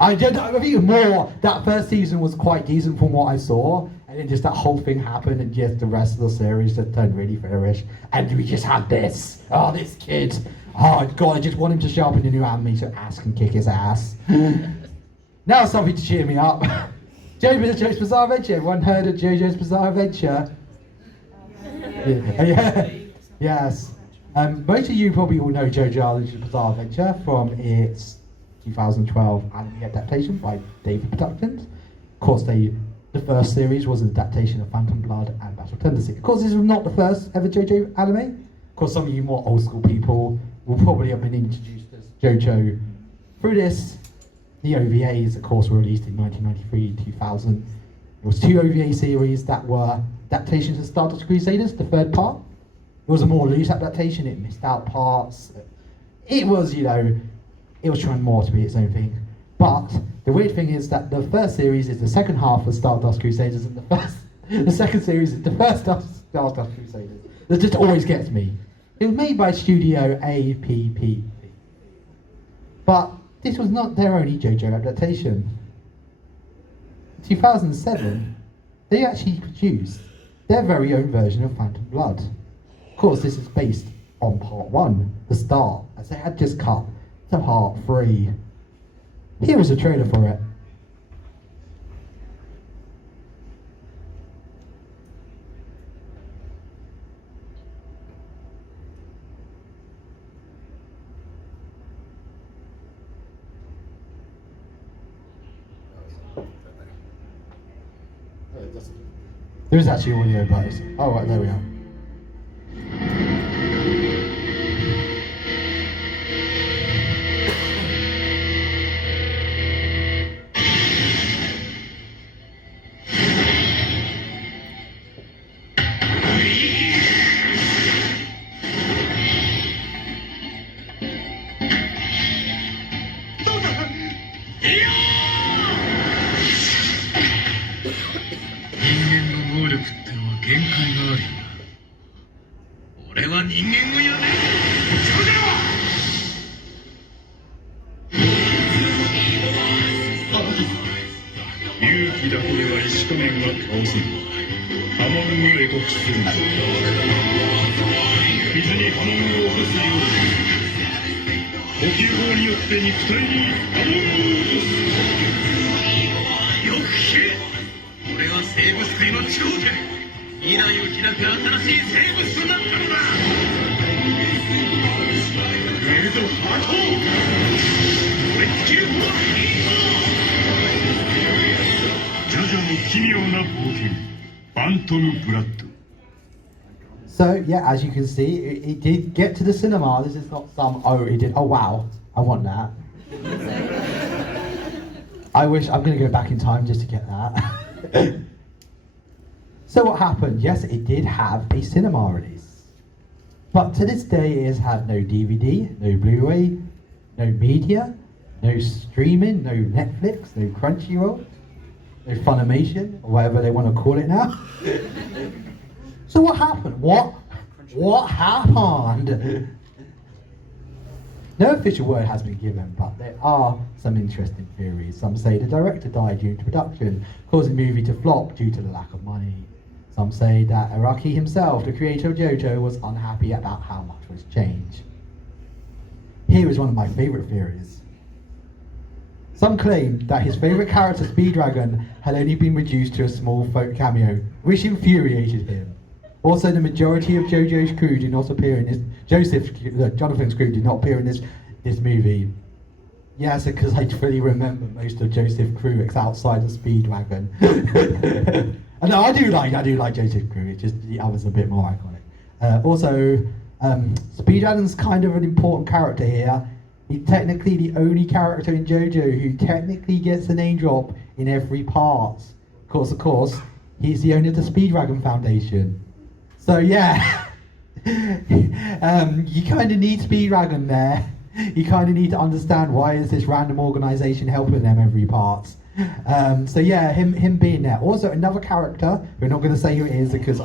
I think more, that first season was quite decent from what I saw, and then just that whole thing happened, and just the rest of the series just turned really fairish, and we just had this, this kid, oh god, I just want him to show up in the new anime so Ash can kick his ass. Now something to cheer me up. JoJo's Bizarre Adventure, everyone heard of JoJo's Bizarre Adventure? Yeah. Yes. Most of you probably all know JoJo's Bizarre Adventure from its 2012 anime adaptation by David Productions. Of course, the first series was an adaptation of Phantom Blood and Battle Tendency. Of course, this was not the first ever JoJo anime. Of course, some of you more old school people will probably have been introduced as JoJo through this. The OVAs, of course, were released in 1993 and 2000. There was 2 OVA series that were adaptations of Stardust Crusaders, the 3rd part. It was a more loose adaptation, it missed out parts. It was, it was trying more to be its own thing. But the weird thing is that the first series is the second half of Stardust Crusaders, and the second series is the first Stardust Crusaders. That just always gets me. It was made by Studio APP. But this was not their only JoJo adaptation. In 2007, they actually produced their very own version of Phantom Blood. Of course, this is based on part 1, the start, as they had just cut to part 3. Here is a trailer for it. There is actually audio, but it's... Oh, right, there we are. 俺は人間をやめ少女勇気だけでは石仮面が倒せん波紋を絵国するんだ水に波紋を起こすように呼吸法によって肉体に波紋を起こすよく聞け俺は生物界の頂点未来を開く新しい生物となったのだグレードハートレッキリフォージョジョの奇妙な冒険ファントムブラッド So yeah, as you can see, it did get to the cinema. This is not some, oh, it did, oh wow, I want that. I wish, I'm going to go back in time just to get that. So what happened? Yes, it did have a cinema release. But to this day, it has had no DVD, no Blu-ray, no media, no streaming, no Netflix, no Crunchyroll, no Funimation, or whatever they want to call it now. So what happened? What happened? No official word has been given, but there are some interesting theories. Some say the director died during production, causing the movie to flop due to the lack of money. Some say that Araki himself, the creator of JoJo, was unhappy about how much was changed. Here is one of my favourite theories. Some claim that his favourite character, Speeddragon, had only been reduced to a small folk cameo, which infuriated him. Also, the majority of JoJo's crew did not appear in this. Jonathan's crew did not appear in this movie. Yes, because I fully remember most of Joseph's crew outside of Speedwagon. No, I do like Joseph's crew. It's just the others are a bit more iconic. Also, Speedwagon's kind of an important character here. He's technically the only character in JoJo who technically gets a name drop in every part. Of course, he's the owner of the Speedwagon Foundation. So yeah, you kind of need Speedwagon there. You kind of need to understand why is this random organisation helping them every part. So yeah, him being there. Also another character, we're not going to say who it is because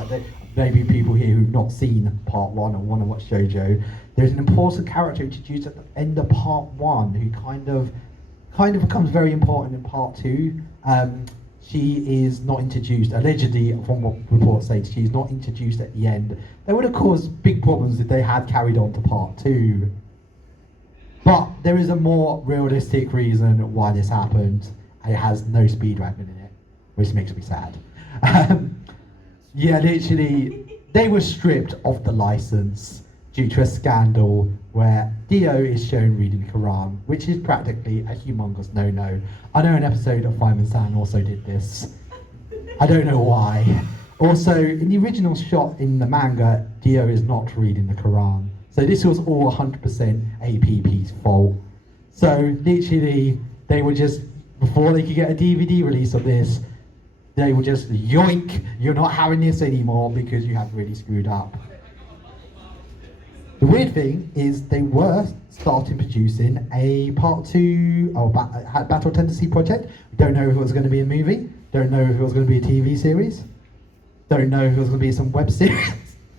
maybe people here who've not seen part 1 or want to watch JoJo. There's an important character introduced at the end of part 1 who kind of becomes very important in part 2. She is not introduced, allegedly, from what reports say, she's not introduced at the end. That would have caused big problems if they had carried on to part 2. But there is a more realistic reason why this happened. It has no Speedwagon in it, which makes me sad. Yeah, literally, they were stripped of the license due to a scandal where Dio is shown reading the Quran, which is practically a humongous no-no. I know an episode of Fireman-san also did this. I don't know why. Also, in the original shot in the manga, Dio is not reading the Quran. So this was all 100% APP's fault. So literally, they were just, before they could get a DVD release of this, they were just, yoink, you're not having this anymore because you have really screwed up. The weird thing is they were starting producing a part 2 Battle Tendency project. We don't know if it was going to be a movie, don't know if it was going to be a TV series, don't know if it was going to be some web series.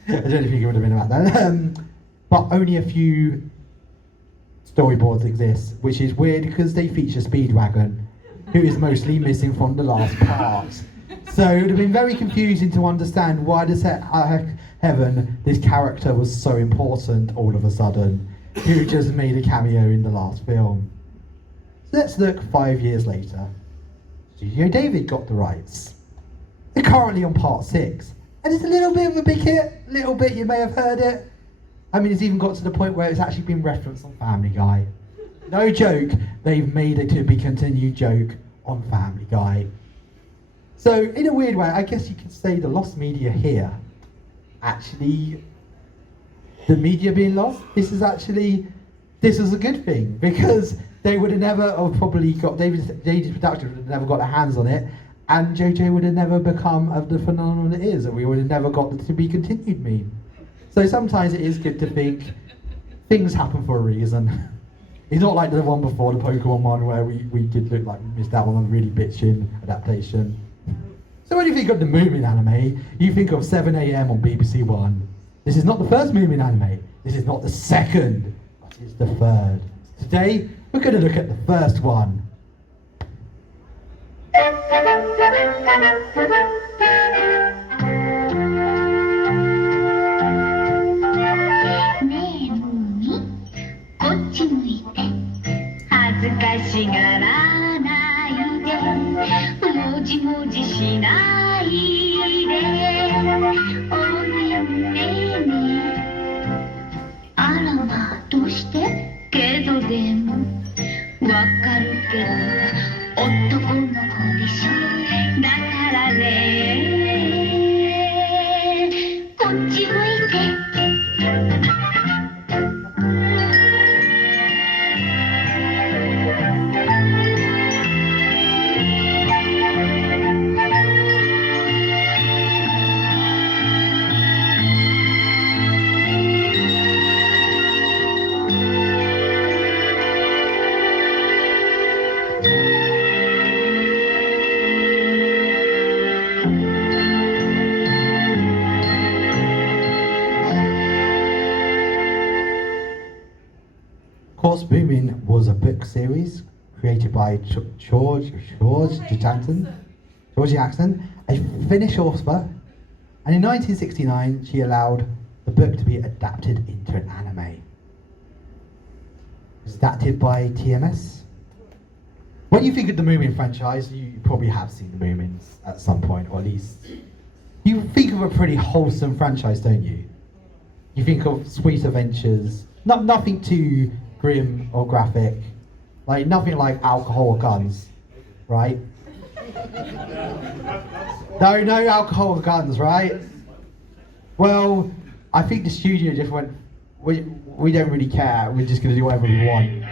I don't think it would have been about that. But only a few storyboards exist, which is weird because they feature Speedwagon, who is mostly missing from the last part. So it would have been very confusing to understand why does heaven this character was so important all of a sudden, who just made a cameo in the last film. So let's look 5 years later. Studio David got the rights. They're currently on part 6, and it's a little bit of a big hit, little bit, you may have heard it. I mean, it's even got to the point where it's actually been referenced on Family Guy. No joke, they've made a to be continued joke on Family Guy. So in a weird way, I guess you could say the lost media here, actually, the media being lost, this is a good thing, because they would have never, or probably got, David's production would have never got their hands on it, and JoJo would have never become of the phenomenon it is, and we would have never got the to be continued meme. So sometimes it is good to think things happen for a reason. It's not like the one before, the Pokemon one, where we did look like we missed out on a really bitchin' adaptation. So when you think of the Moomin anime, you think of 7 AM on BBC One. This is not the first Moomin anime. This is not the second, but it's the third. Today, we're going to look at the first one. Of course, Moomin was a book series created by George Jackson, a Finnish author, and in 1969 she allowed the book to be adapted into an anime. It was adapted by TMS. When you think of the Moomin franchise, you probably have seen the Moomins at some point, or at least you think of a pretty wholesome franchise, don't you? You think of sweet adventures, nothing too grim or graphic, like nothing like alcohol or guns, right? No alcohol or guns, right? Well, I think the studio just went, we don't really care, we're just gonna do whatever we want.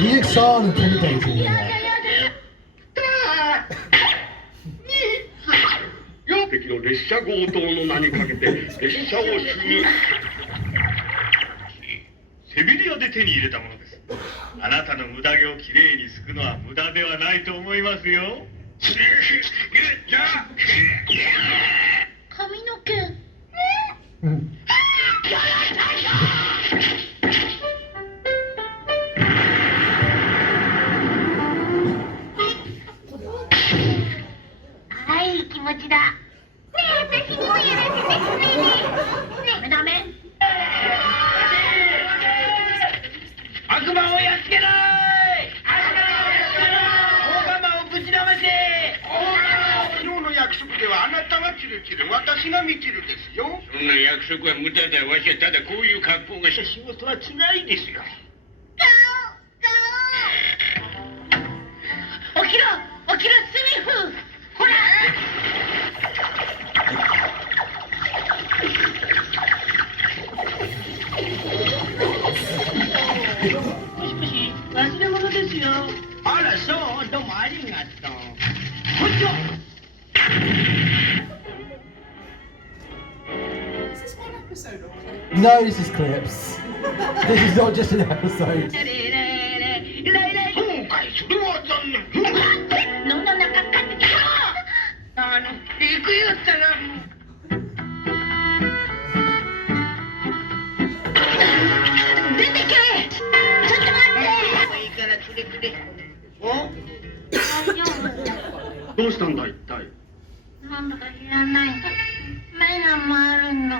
You look so intimidating here. 敵の列車強盗の名にかけて列車を襲撃。セビリアで手に入れたものです。あなたの無駄毛をきれいにすくのは無駄ではないと思いますよ。髪の毛。いい気持ちだ。ねえ、私にもやらせて。ねえ、ダメ。悪魔をやっつけろーい。大釜をぶちのめせ。昨日の約束ではあなたがチルチル、私がミチルですよ。そんな約束は無駄だ。わしはただこういう格好がした仕事は辛いですよ。起きろ、起きろ、スミフ。ほら。もしもし、忘れ物ですよ。あら、そう、どうもありがとう。こっちは。Is this one episode or clip? No, this is clips. This is not just an episode. 今回それは残念。の中かってきた。行くよったら。出てけ。ちょっと待って。いいからくれくれ。お大丈夫だよ。どうしたんだ一体なんだか知らないけど、目が回るの。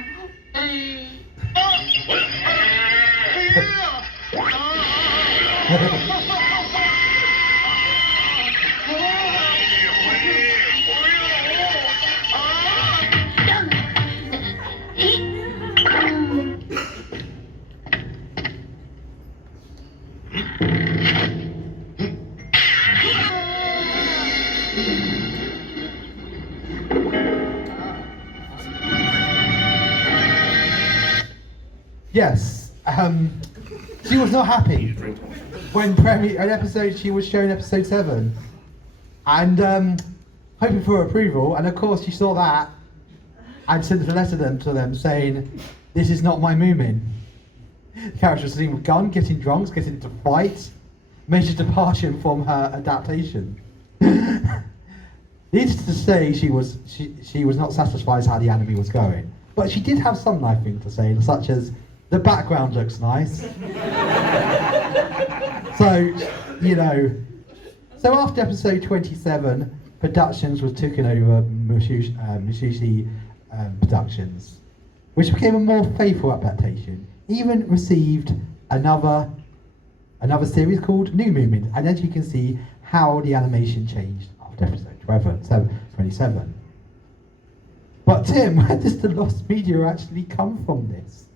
Yes, she was not happy when an episode she was shown episode 7, and hoping for approval. And of course, she saw that and sent a letter to them saying, "This is not my Moomin." The character was seen with gun, getting drunk, getting into fights, major departure from her adaptation. Needless to say, she was not satisfied with how the anime was going, but she did have some nice things to say, such as, the background looks nice. So, you know, so after episode 27, productions was taken over Mushishi Productions, which became a more faithful adaptation. Even received another series called New Movement, and as you can see how the animation changed after episode 27. But Tim, where does the lost media actually come from this?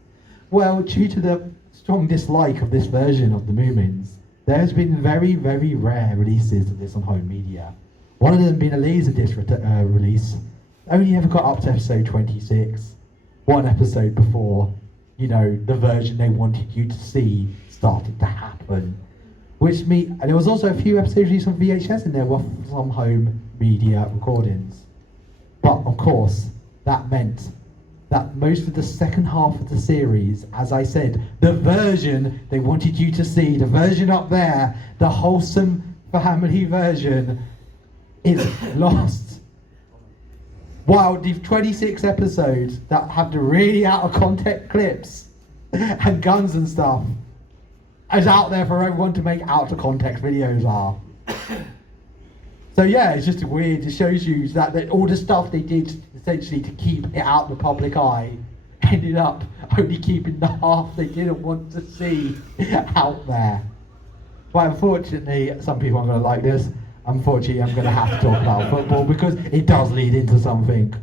Well, due to the strong dislike of this version of the Moomins, there has been very, very rare releases of this on home media. One of them being a Laserdisc release, only ever got up to episode 26, one episode before, you know, the version they wanted you to see started to happen. And there was also a few episodes released on VHS and there were some home media recordings. But of course, that meant that most of the second half of the series, as I said, the version they wanted you to see, the version up there, the wholesome family version, is lost. While the 26 episodes that have the really out of context clips and guns and stuff is out there for everyone to make out of context videos are. So yeah, it's just weird. It shows you that all the stuff they did essentially to keep it out of the public eye ended up only keeping the half they didn't want to see out there. But unfortunately, some people aren't going to like this. Unfortunately, I'm going to have to talk about football because it does lead into something.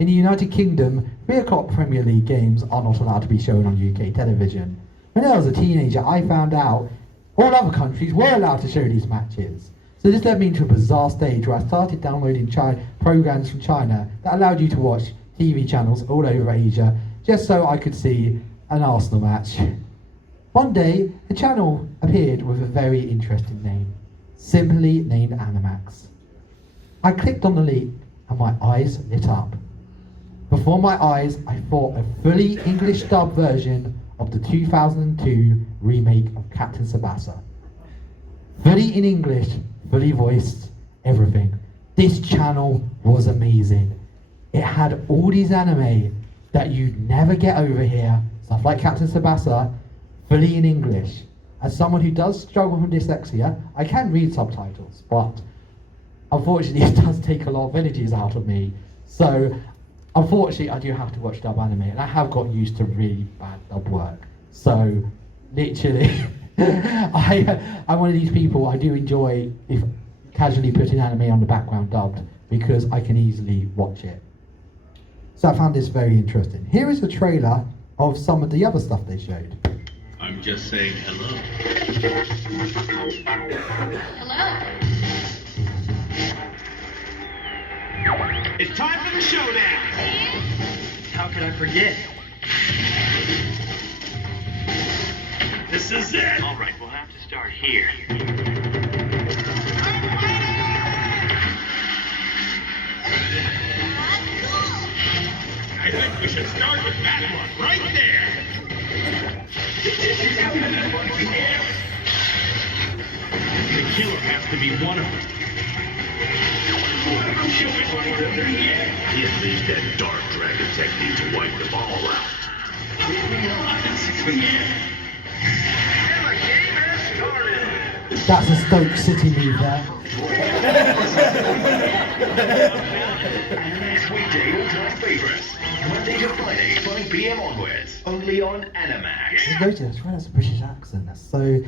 In the United Kingdom, 3 o'clock Premier League games are not allowed to be shown on UK television. When I was a teenager, I found out all other countries were allowed to show these matches. So this led me to a bizarre stage where I started downloading programs from China that allowed you to watch TV channels all over Asia just so I could see an Arsenal match. One day, a channel appeared with a very interesting name, simply named Animax. I clicked on the link and my eyes lit up. Before my eyes, I thought a fully English dub version of the 2002 remake of Captain Tsubasa. Fully in English, fully voiced, everything. This channel was amazing. It had all these anime that you'd never get over here, stuff like Captain Tsubasa, fully in English. As someone who does struggle with dyslexia, I can read subtitles, but unfortunately it does take a lot of energies out of me. So unfortunately I do have to watch dub anime, and I have got used to really bad dub work. So literally, I'm one of these people, I do enjoy if casually putting anime on the background dubbed because I can easily watch it. So I found this very interesting. Here is a trailer of some of the other stuff they showed. I'm just saying hello. Hello. It's time for the showdown. How could I forget? This is it. All right, we'll have to start here. I think we should start with that one right there. The killer has to be one of them. He unleashed that dark dragon technique to wipe them all out. And the game has started. That's a Stoke City move there. Animax weekday all-time favorites. Monday to Friday, 5 p.m. onwards. Only on Animax. That's right, that's a British accent. That's so.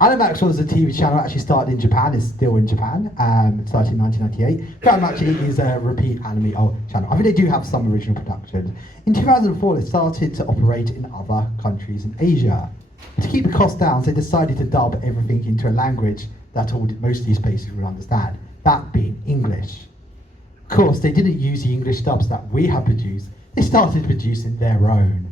Animax was a TV channel that actually started in Japan. It's still in Japan. It started in 1998. Film actually is a repeat anime channel. I think they do have some original production. In 2004, they started to operate in other countries in Asia. To keep the cost down, they decided to dub everything into a language that most of these places would understand, that being English. Of course, they didn't use the English dubs that we have produced. They started producing their own.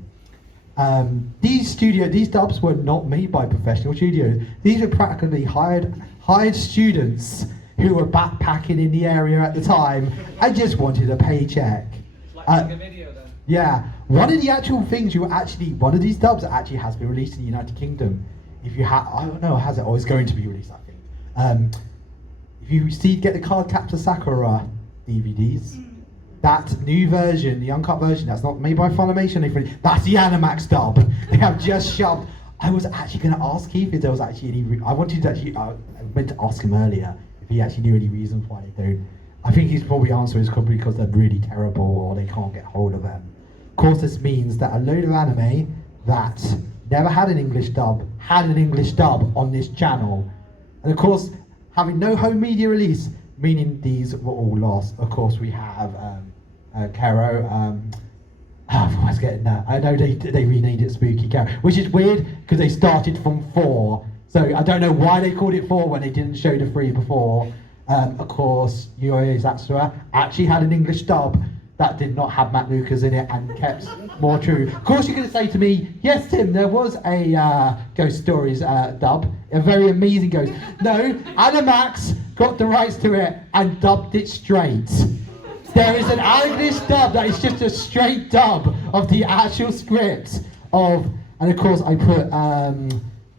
These dubs were not made by professional studios. These were practically hired students who were backpacking in the area at the time and just wanted a paycheck. Like a video then. Yeah, one of the actual things one of these dubs actually has been released in the United Kingdom. If you I don't know, has it? Or is going to be released, I think. If you get the Card Captor Sakura DVDs, that new version, the uncut version, that's not made by Funimation, that's the Animax dub. They have just shoved. I was actually going to ask Keith if there was actually any. I wanted to actually. I meant to ask him earlier if he actually knew any reasons why they don't. I think his probably answer is probably because they're really terrible or they can't get hold of them. Of course, this means that a load of anime that never had an English dub had an English dub on this channel, and of course, having no home media release, meaning these were all lost. Of course, we have Kero. I was getting that. I know they renamed it Spooky Kero, which is weird because they started from 4. So I don't know why they called it 4 when they didn't show the 3 before. Of course, Yuri Zatsura actually had an English dub that did not have Matt Lucas in it and kept more true. Of course, you're going to say to me, yes, Tim, there was a Ghost Stories dub, a very amazing ghost. No, Animax got the rights to it and dubbed it straight. There is an English dub that is just a straight dub of the actual script of, and of course I put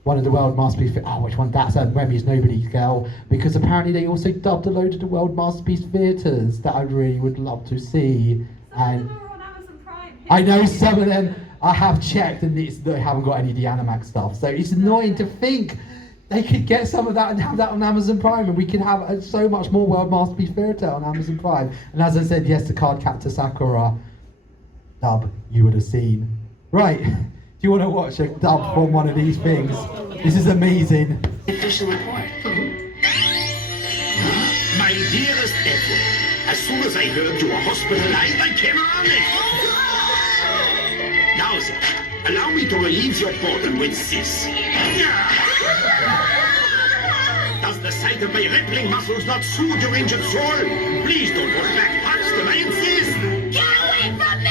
one of the World Masterpiece, which one? That's Remy's Nobody's Girl, because apparently they also dubbed a load of the World Masterpiece theatres that I really would love to see. And on Amazon Prime. I know some of them I have checked and they haven't got any of the Animax stuff, so it's annoying to think they could get some of that and have that on Amazon Prime, and we can have so much more World Masterpiece Theatre on Amazon Prime. And as I said, yes, the Card Captor Sakura dub you would have seen. Right, do you want to watch a dub from one of these things? This is amazing. Official report. My dearest Edward, as soon as I heard you were hospitalized, I came running. Now then, allow me to relieve your burden with this. Does the sight of my rippling muscles not soothe your injured soul? Please don't hold back, Paxton, I insist. Get away from me!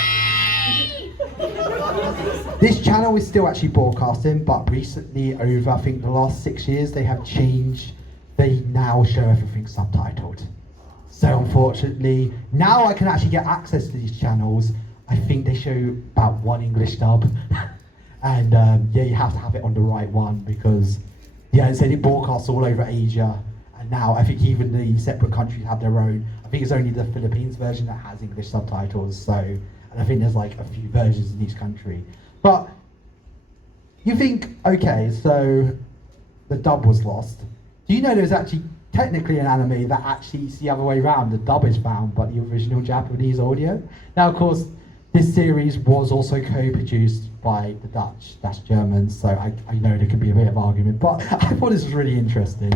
This channel is still actually broadcasting, but recently, over I think the last 6 years, they have changed. They now show everything subtitled. So unfortunately, now I can actually get access to these channels. I think they show about one English dub. And yeah, you have to have it on the right one because, yeah, it said it broadcasts all over Asia. And now I think even the separate countries have their own. I think it's only the Philippines version that has English subtitles. So, and I think there's like a few versions in each country. But you think, okay, so the dub was lost. Do you know there's actually technically an anime that actually is the other way around? The dub is found, but the original Japanese audio. Now, of course, this series was also co-produced by the Dutch, that's Germans, so I know there could be a bit of argument, but I thought this was really interesting.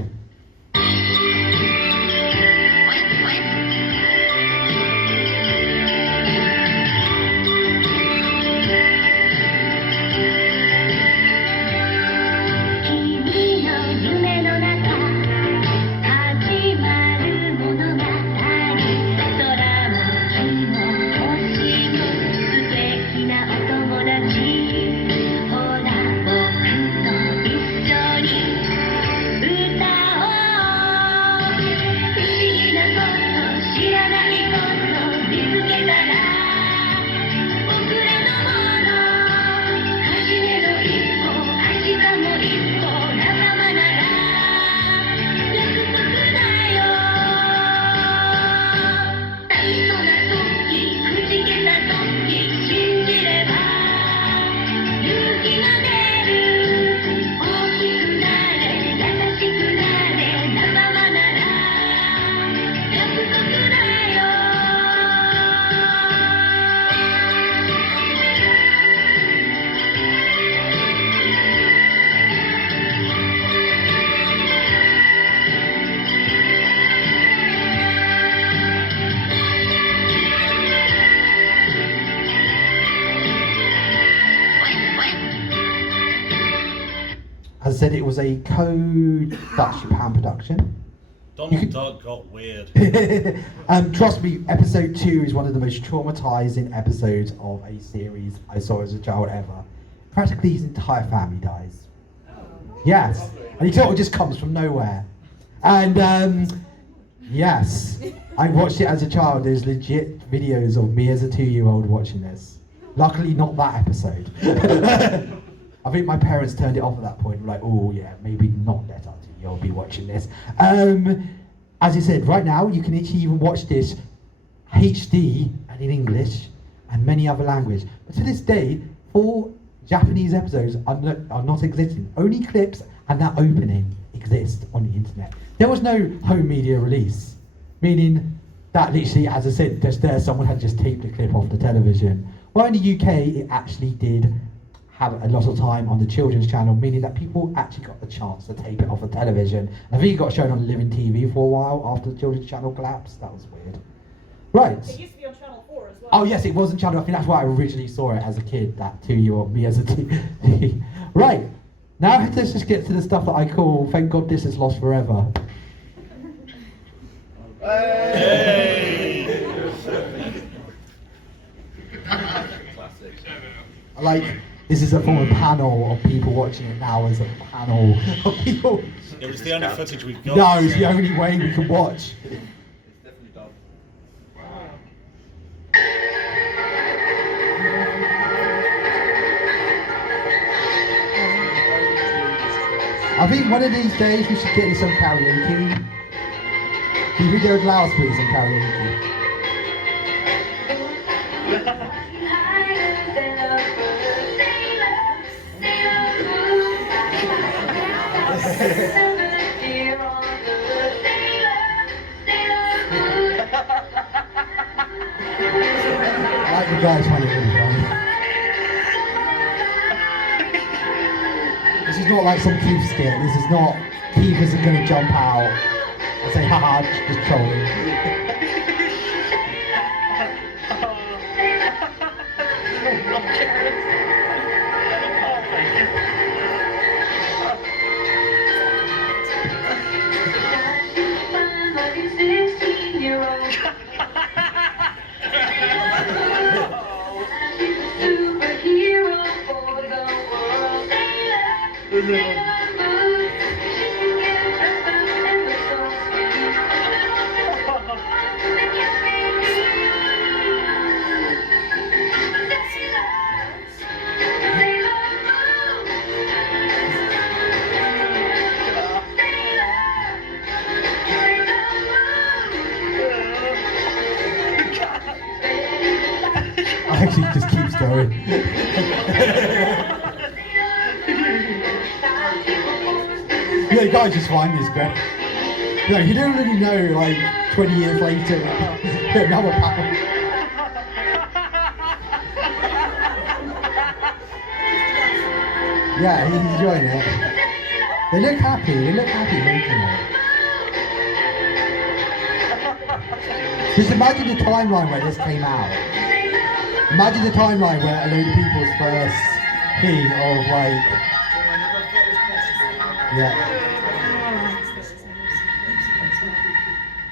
said, it was a co-Dutch Japan production. Donald Duck got weird. Trust me, episode 2 is one of the most traumatizing episodes of a series I saw as a child ever. Practically his entire family dies. Yes, and he sort of just comes from nowhere. And yes, I watched it as a child. There's legit videos of me as a 2-year-old watching this. Luckily not that episode. I think my parents turned it off at that point. Like, oh yeah, maybe not let our 2-year-old be watching this. As I said, right now you can actually even watch this HD and in English and many other languages. But to this day, 4 Japanese episodes are not existing. Only clips and that opening exist on the internet. There was no home media release, meaning that literally, as I said, just there someone had just taped a clip off the television. Well, in the UK, it actually did have a lot of time on the children's channel, meaning that people actually got the chance to tape it off the television. I think it got shown on Living TV for a while after the children's channel collapsed. That was weird. Right. It used to be on Channel 4 as well. Oh yes, it was on Channel. I think that's why I originally saw it as a kid. That 2-year-old me as a TV. Right. Now let's just get to the stuff that I call "Thank God This Is Lost Forever." Hey! Like, this is a form of panel of people watching it now as a panel of people. It was the only footage we've got. No, it's the only way we can watch. It's definitely done. I think one of these days we should get you some karaoke. Do you think they would allow us to do some karaoke? I like the guys find it really funny. This is not like some Keith skit. This is not Keith isn't going to jump out and say, haha, just trolling. Actually, just keeps going. Yeah, you guys just find this great. No, you don't really know, like, 20 years later, another panel. Yeah, he's enjoying it. They look happy making it. Just imagine the timeline where this came out. Imagine the timeline where a load of people's first thing of like, yeah.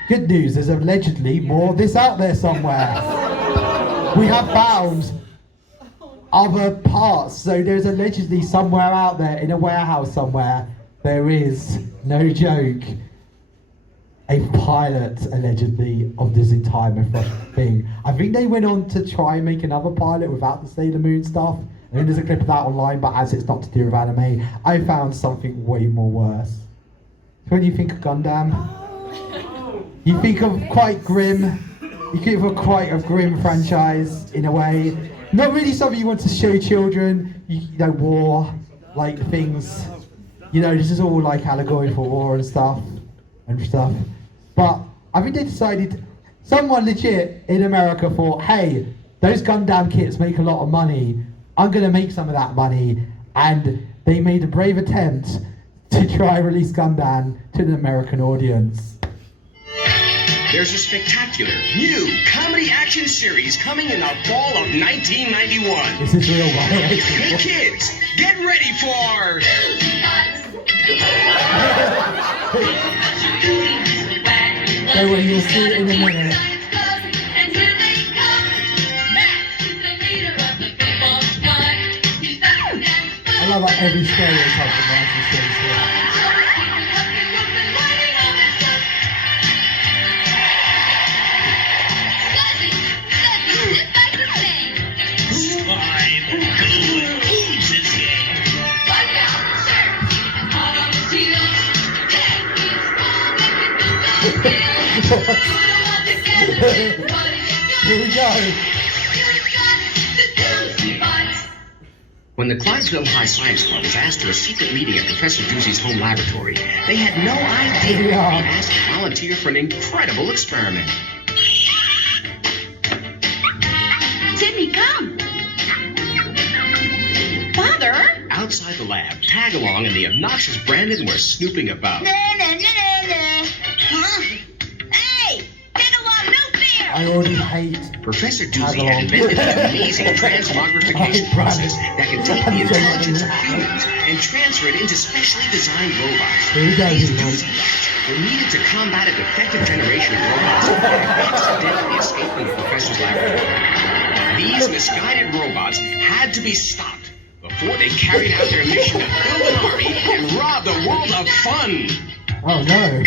Good news, there's allegedly more of this out there somewhere. We have found other parts, so there's allegedly somewhere out there in a warehouse somewhere, there is, no joke, a pilot, allegedly, of this entire Mythrush thing. I think they went on to try and make another pilot without the Sailor Moon stuff. I mean, there's a clip of that online, but as it's not to do with anime, I found something way more worse. So when you think of Gundam, you think of quite grim, you think of quite a grim franchise, in a way. Not really something you want to show children, you know, war, like things. You know, this is all like allegory for war and stuff. But I think they decided, someone legit in America thought, hey, those Gundam kits make a lot of money, I'm going to make some of that money, and they made a brave attempt to try and release Gundam to the American audience. there's a spectacular new comedy action series coming in the fall of 1991. This is real Hey violation. kids, get ready for... So when you'll see it in a minute. I love like every stereotype of 1976. Here we go. When the Clydesdale High Science Club was asked for a secret meeting at Professor Doozy's home laboratory, they had no idea they'd be asked to volunteer for an incredible experiment. Sydney, come. Father? Outside the lab, Tag-Along and the obnoxious Brandon were snooping about. Huh? Hey, Tag-Along, no fair. I already hate Professor Doozy had invented an amazing transmogrification process that can take the intelligence of humans and transfer it into specially designed robots. Here we go, These here we go. Doozy bots were needed to combat a defective generation of robots that had accidentally escaped from the professor's laboratory. These misguided robots had to be stopped before they carried out their mission to build an army and rob the world of fun. Oh no.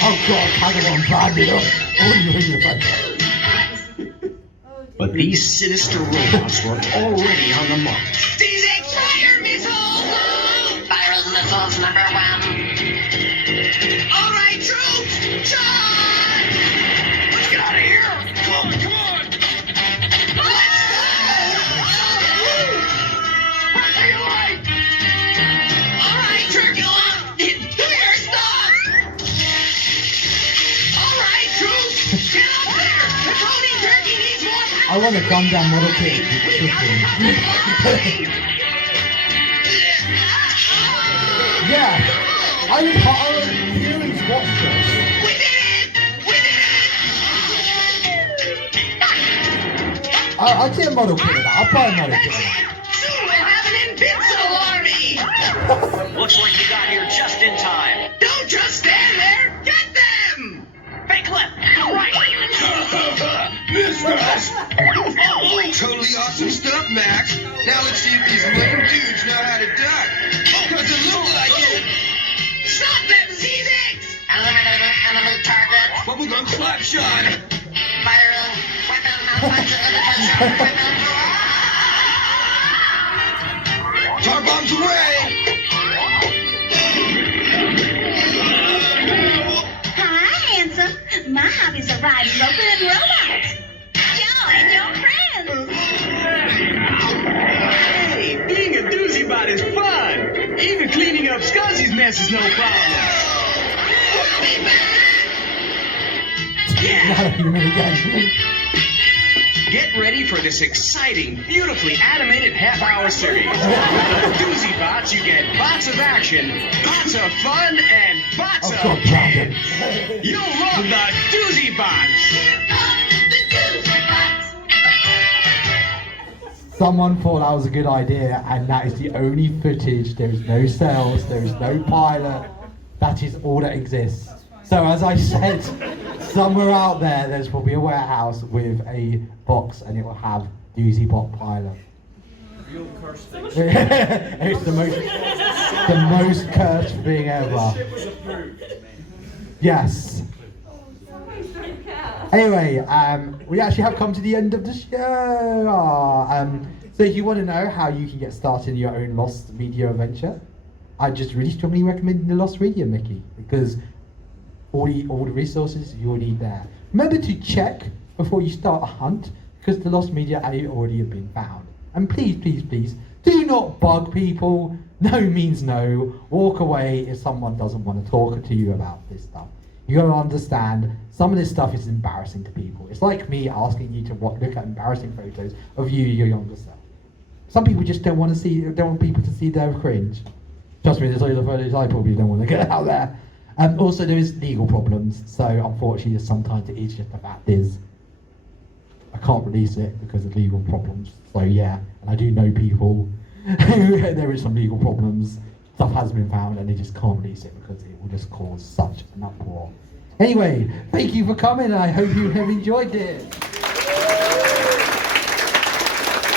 Oh god, Tag-Along bad me up. Oh, you're in your face. But these sinister robots were already on the mark. D6 fire missiles! Fire missiles number 1. All right, troops, charge! Let's get out of here! Come on, come on! Let's go! What do you like? All right, Turkula, here, stop! All right, troops, get up there! The Tony Turkey needs more power! I want a Gundam model kit with chicken. Yeah. I would curious watch this. We did it! We did it! I'll get a model kit of that. I'll buy a model kit of that. Soon we'll have an invincible army! Looks like you got here just in time. Don't just stand there! Get them! Hey, Cliff, right. Missed us! Totally awesome stuff, Max. Now let's see if these lame dudes know how to duck. Doesn't look like it. Stop them, Z6! Eliminating enemy target. Bubblegum slap shot. Firing weapon malfunction indication equipment. Tar bombs away. Hi, handsome. My hobbies are riding rope and robots. Join your friends. Hey, being a doozy bot is fun. Even cleaning up Scuzzy's mess is no problem. Now you really get. Get ready for this exciting, beautifully animated half-hour series. With the Doozy Bots, you get bots of action, bots of fun, and bots Oh of god, Brandon. You'll love the Doozy Bots. Someone thought that was a good idea, and that is the only footage. There is no cells, there is no pilot. That is all that exists. So as I said, somewhere out there, there's probably a warehouse with a box, and it will have Doozy Bot Pilot. Real cursed thing. It's the most cursed thing ever. Shit was approved, man. Yes. Anyway, we actually have come to the end of the show. So if you want to know how you can get started in your own Lost Media adventure, I just really strongly recommend the Lost Media, Mickey, because all the resources you need there. Remember to check before you start a hunt, because the Lost Media already have been found. And please, please, please, do not bug people. No means no. Walk away if someone doesn't want to talk to you about this stuff. You gotta understand, some of this stuff is embarrassing to people. It's like me asking you to look at embarrassing photos of you, your younger self. Some people just don't want people to see their cringe. Trust me, there's other photos I probably don't want to get out there. Also, there is legal problems, so unfortunately, sometimes it is just the fact is I can't release it because of legal problems. So yeah, and I do know people who there is some legal problems. Stuff has been found, and they just can't release it because it will just cause such an uproar. Anyway, thank you for coming, and I hope you have enjoyed it.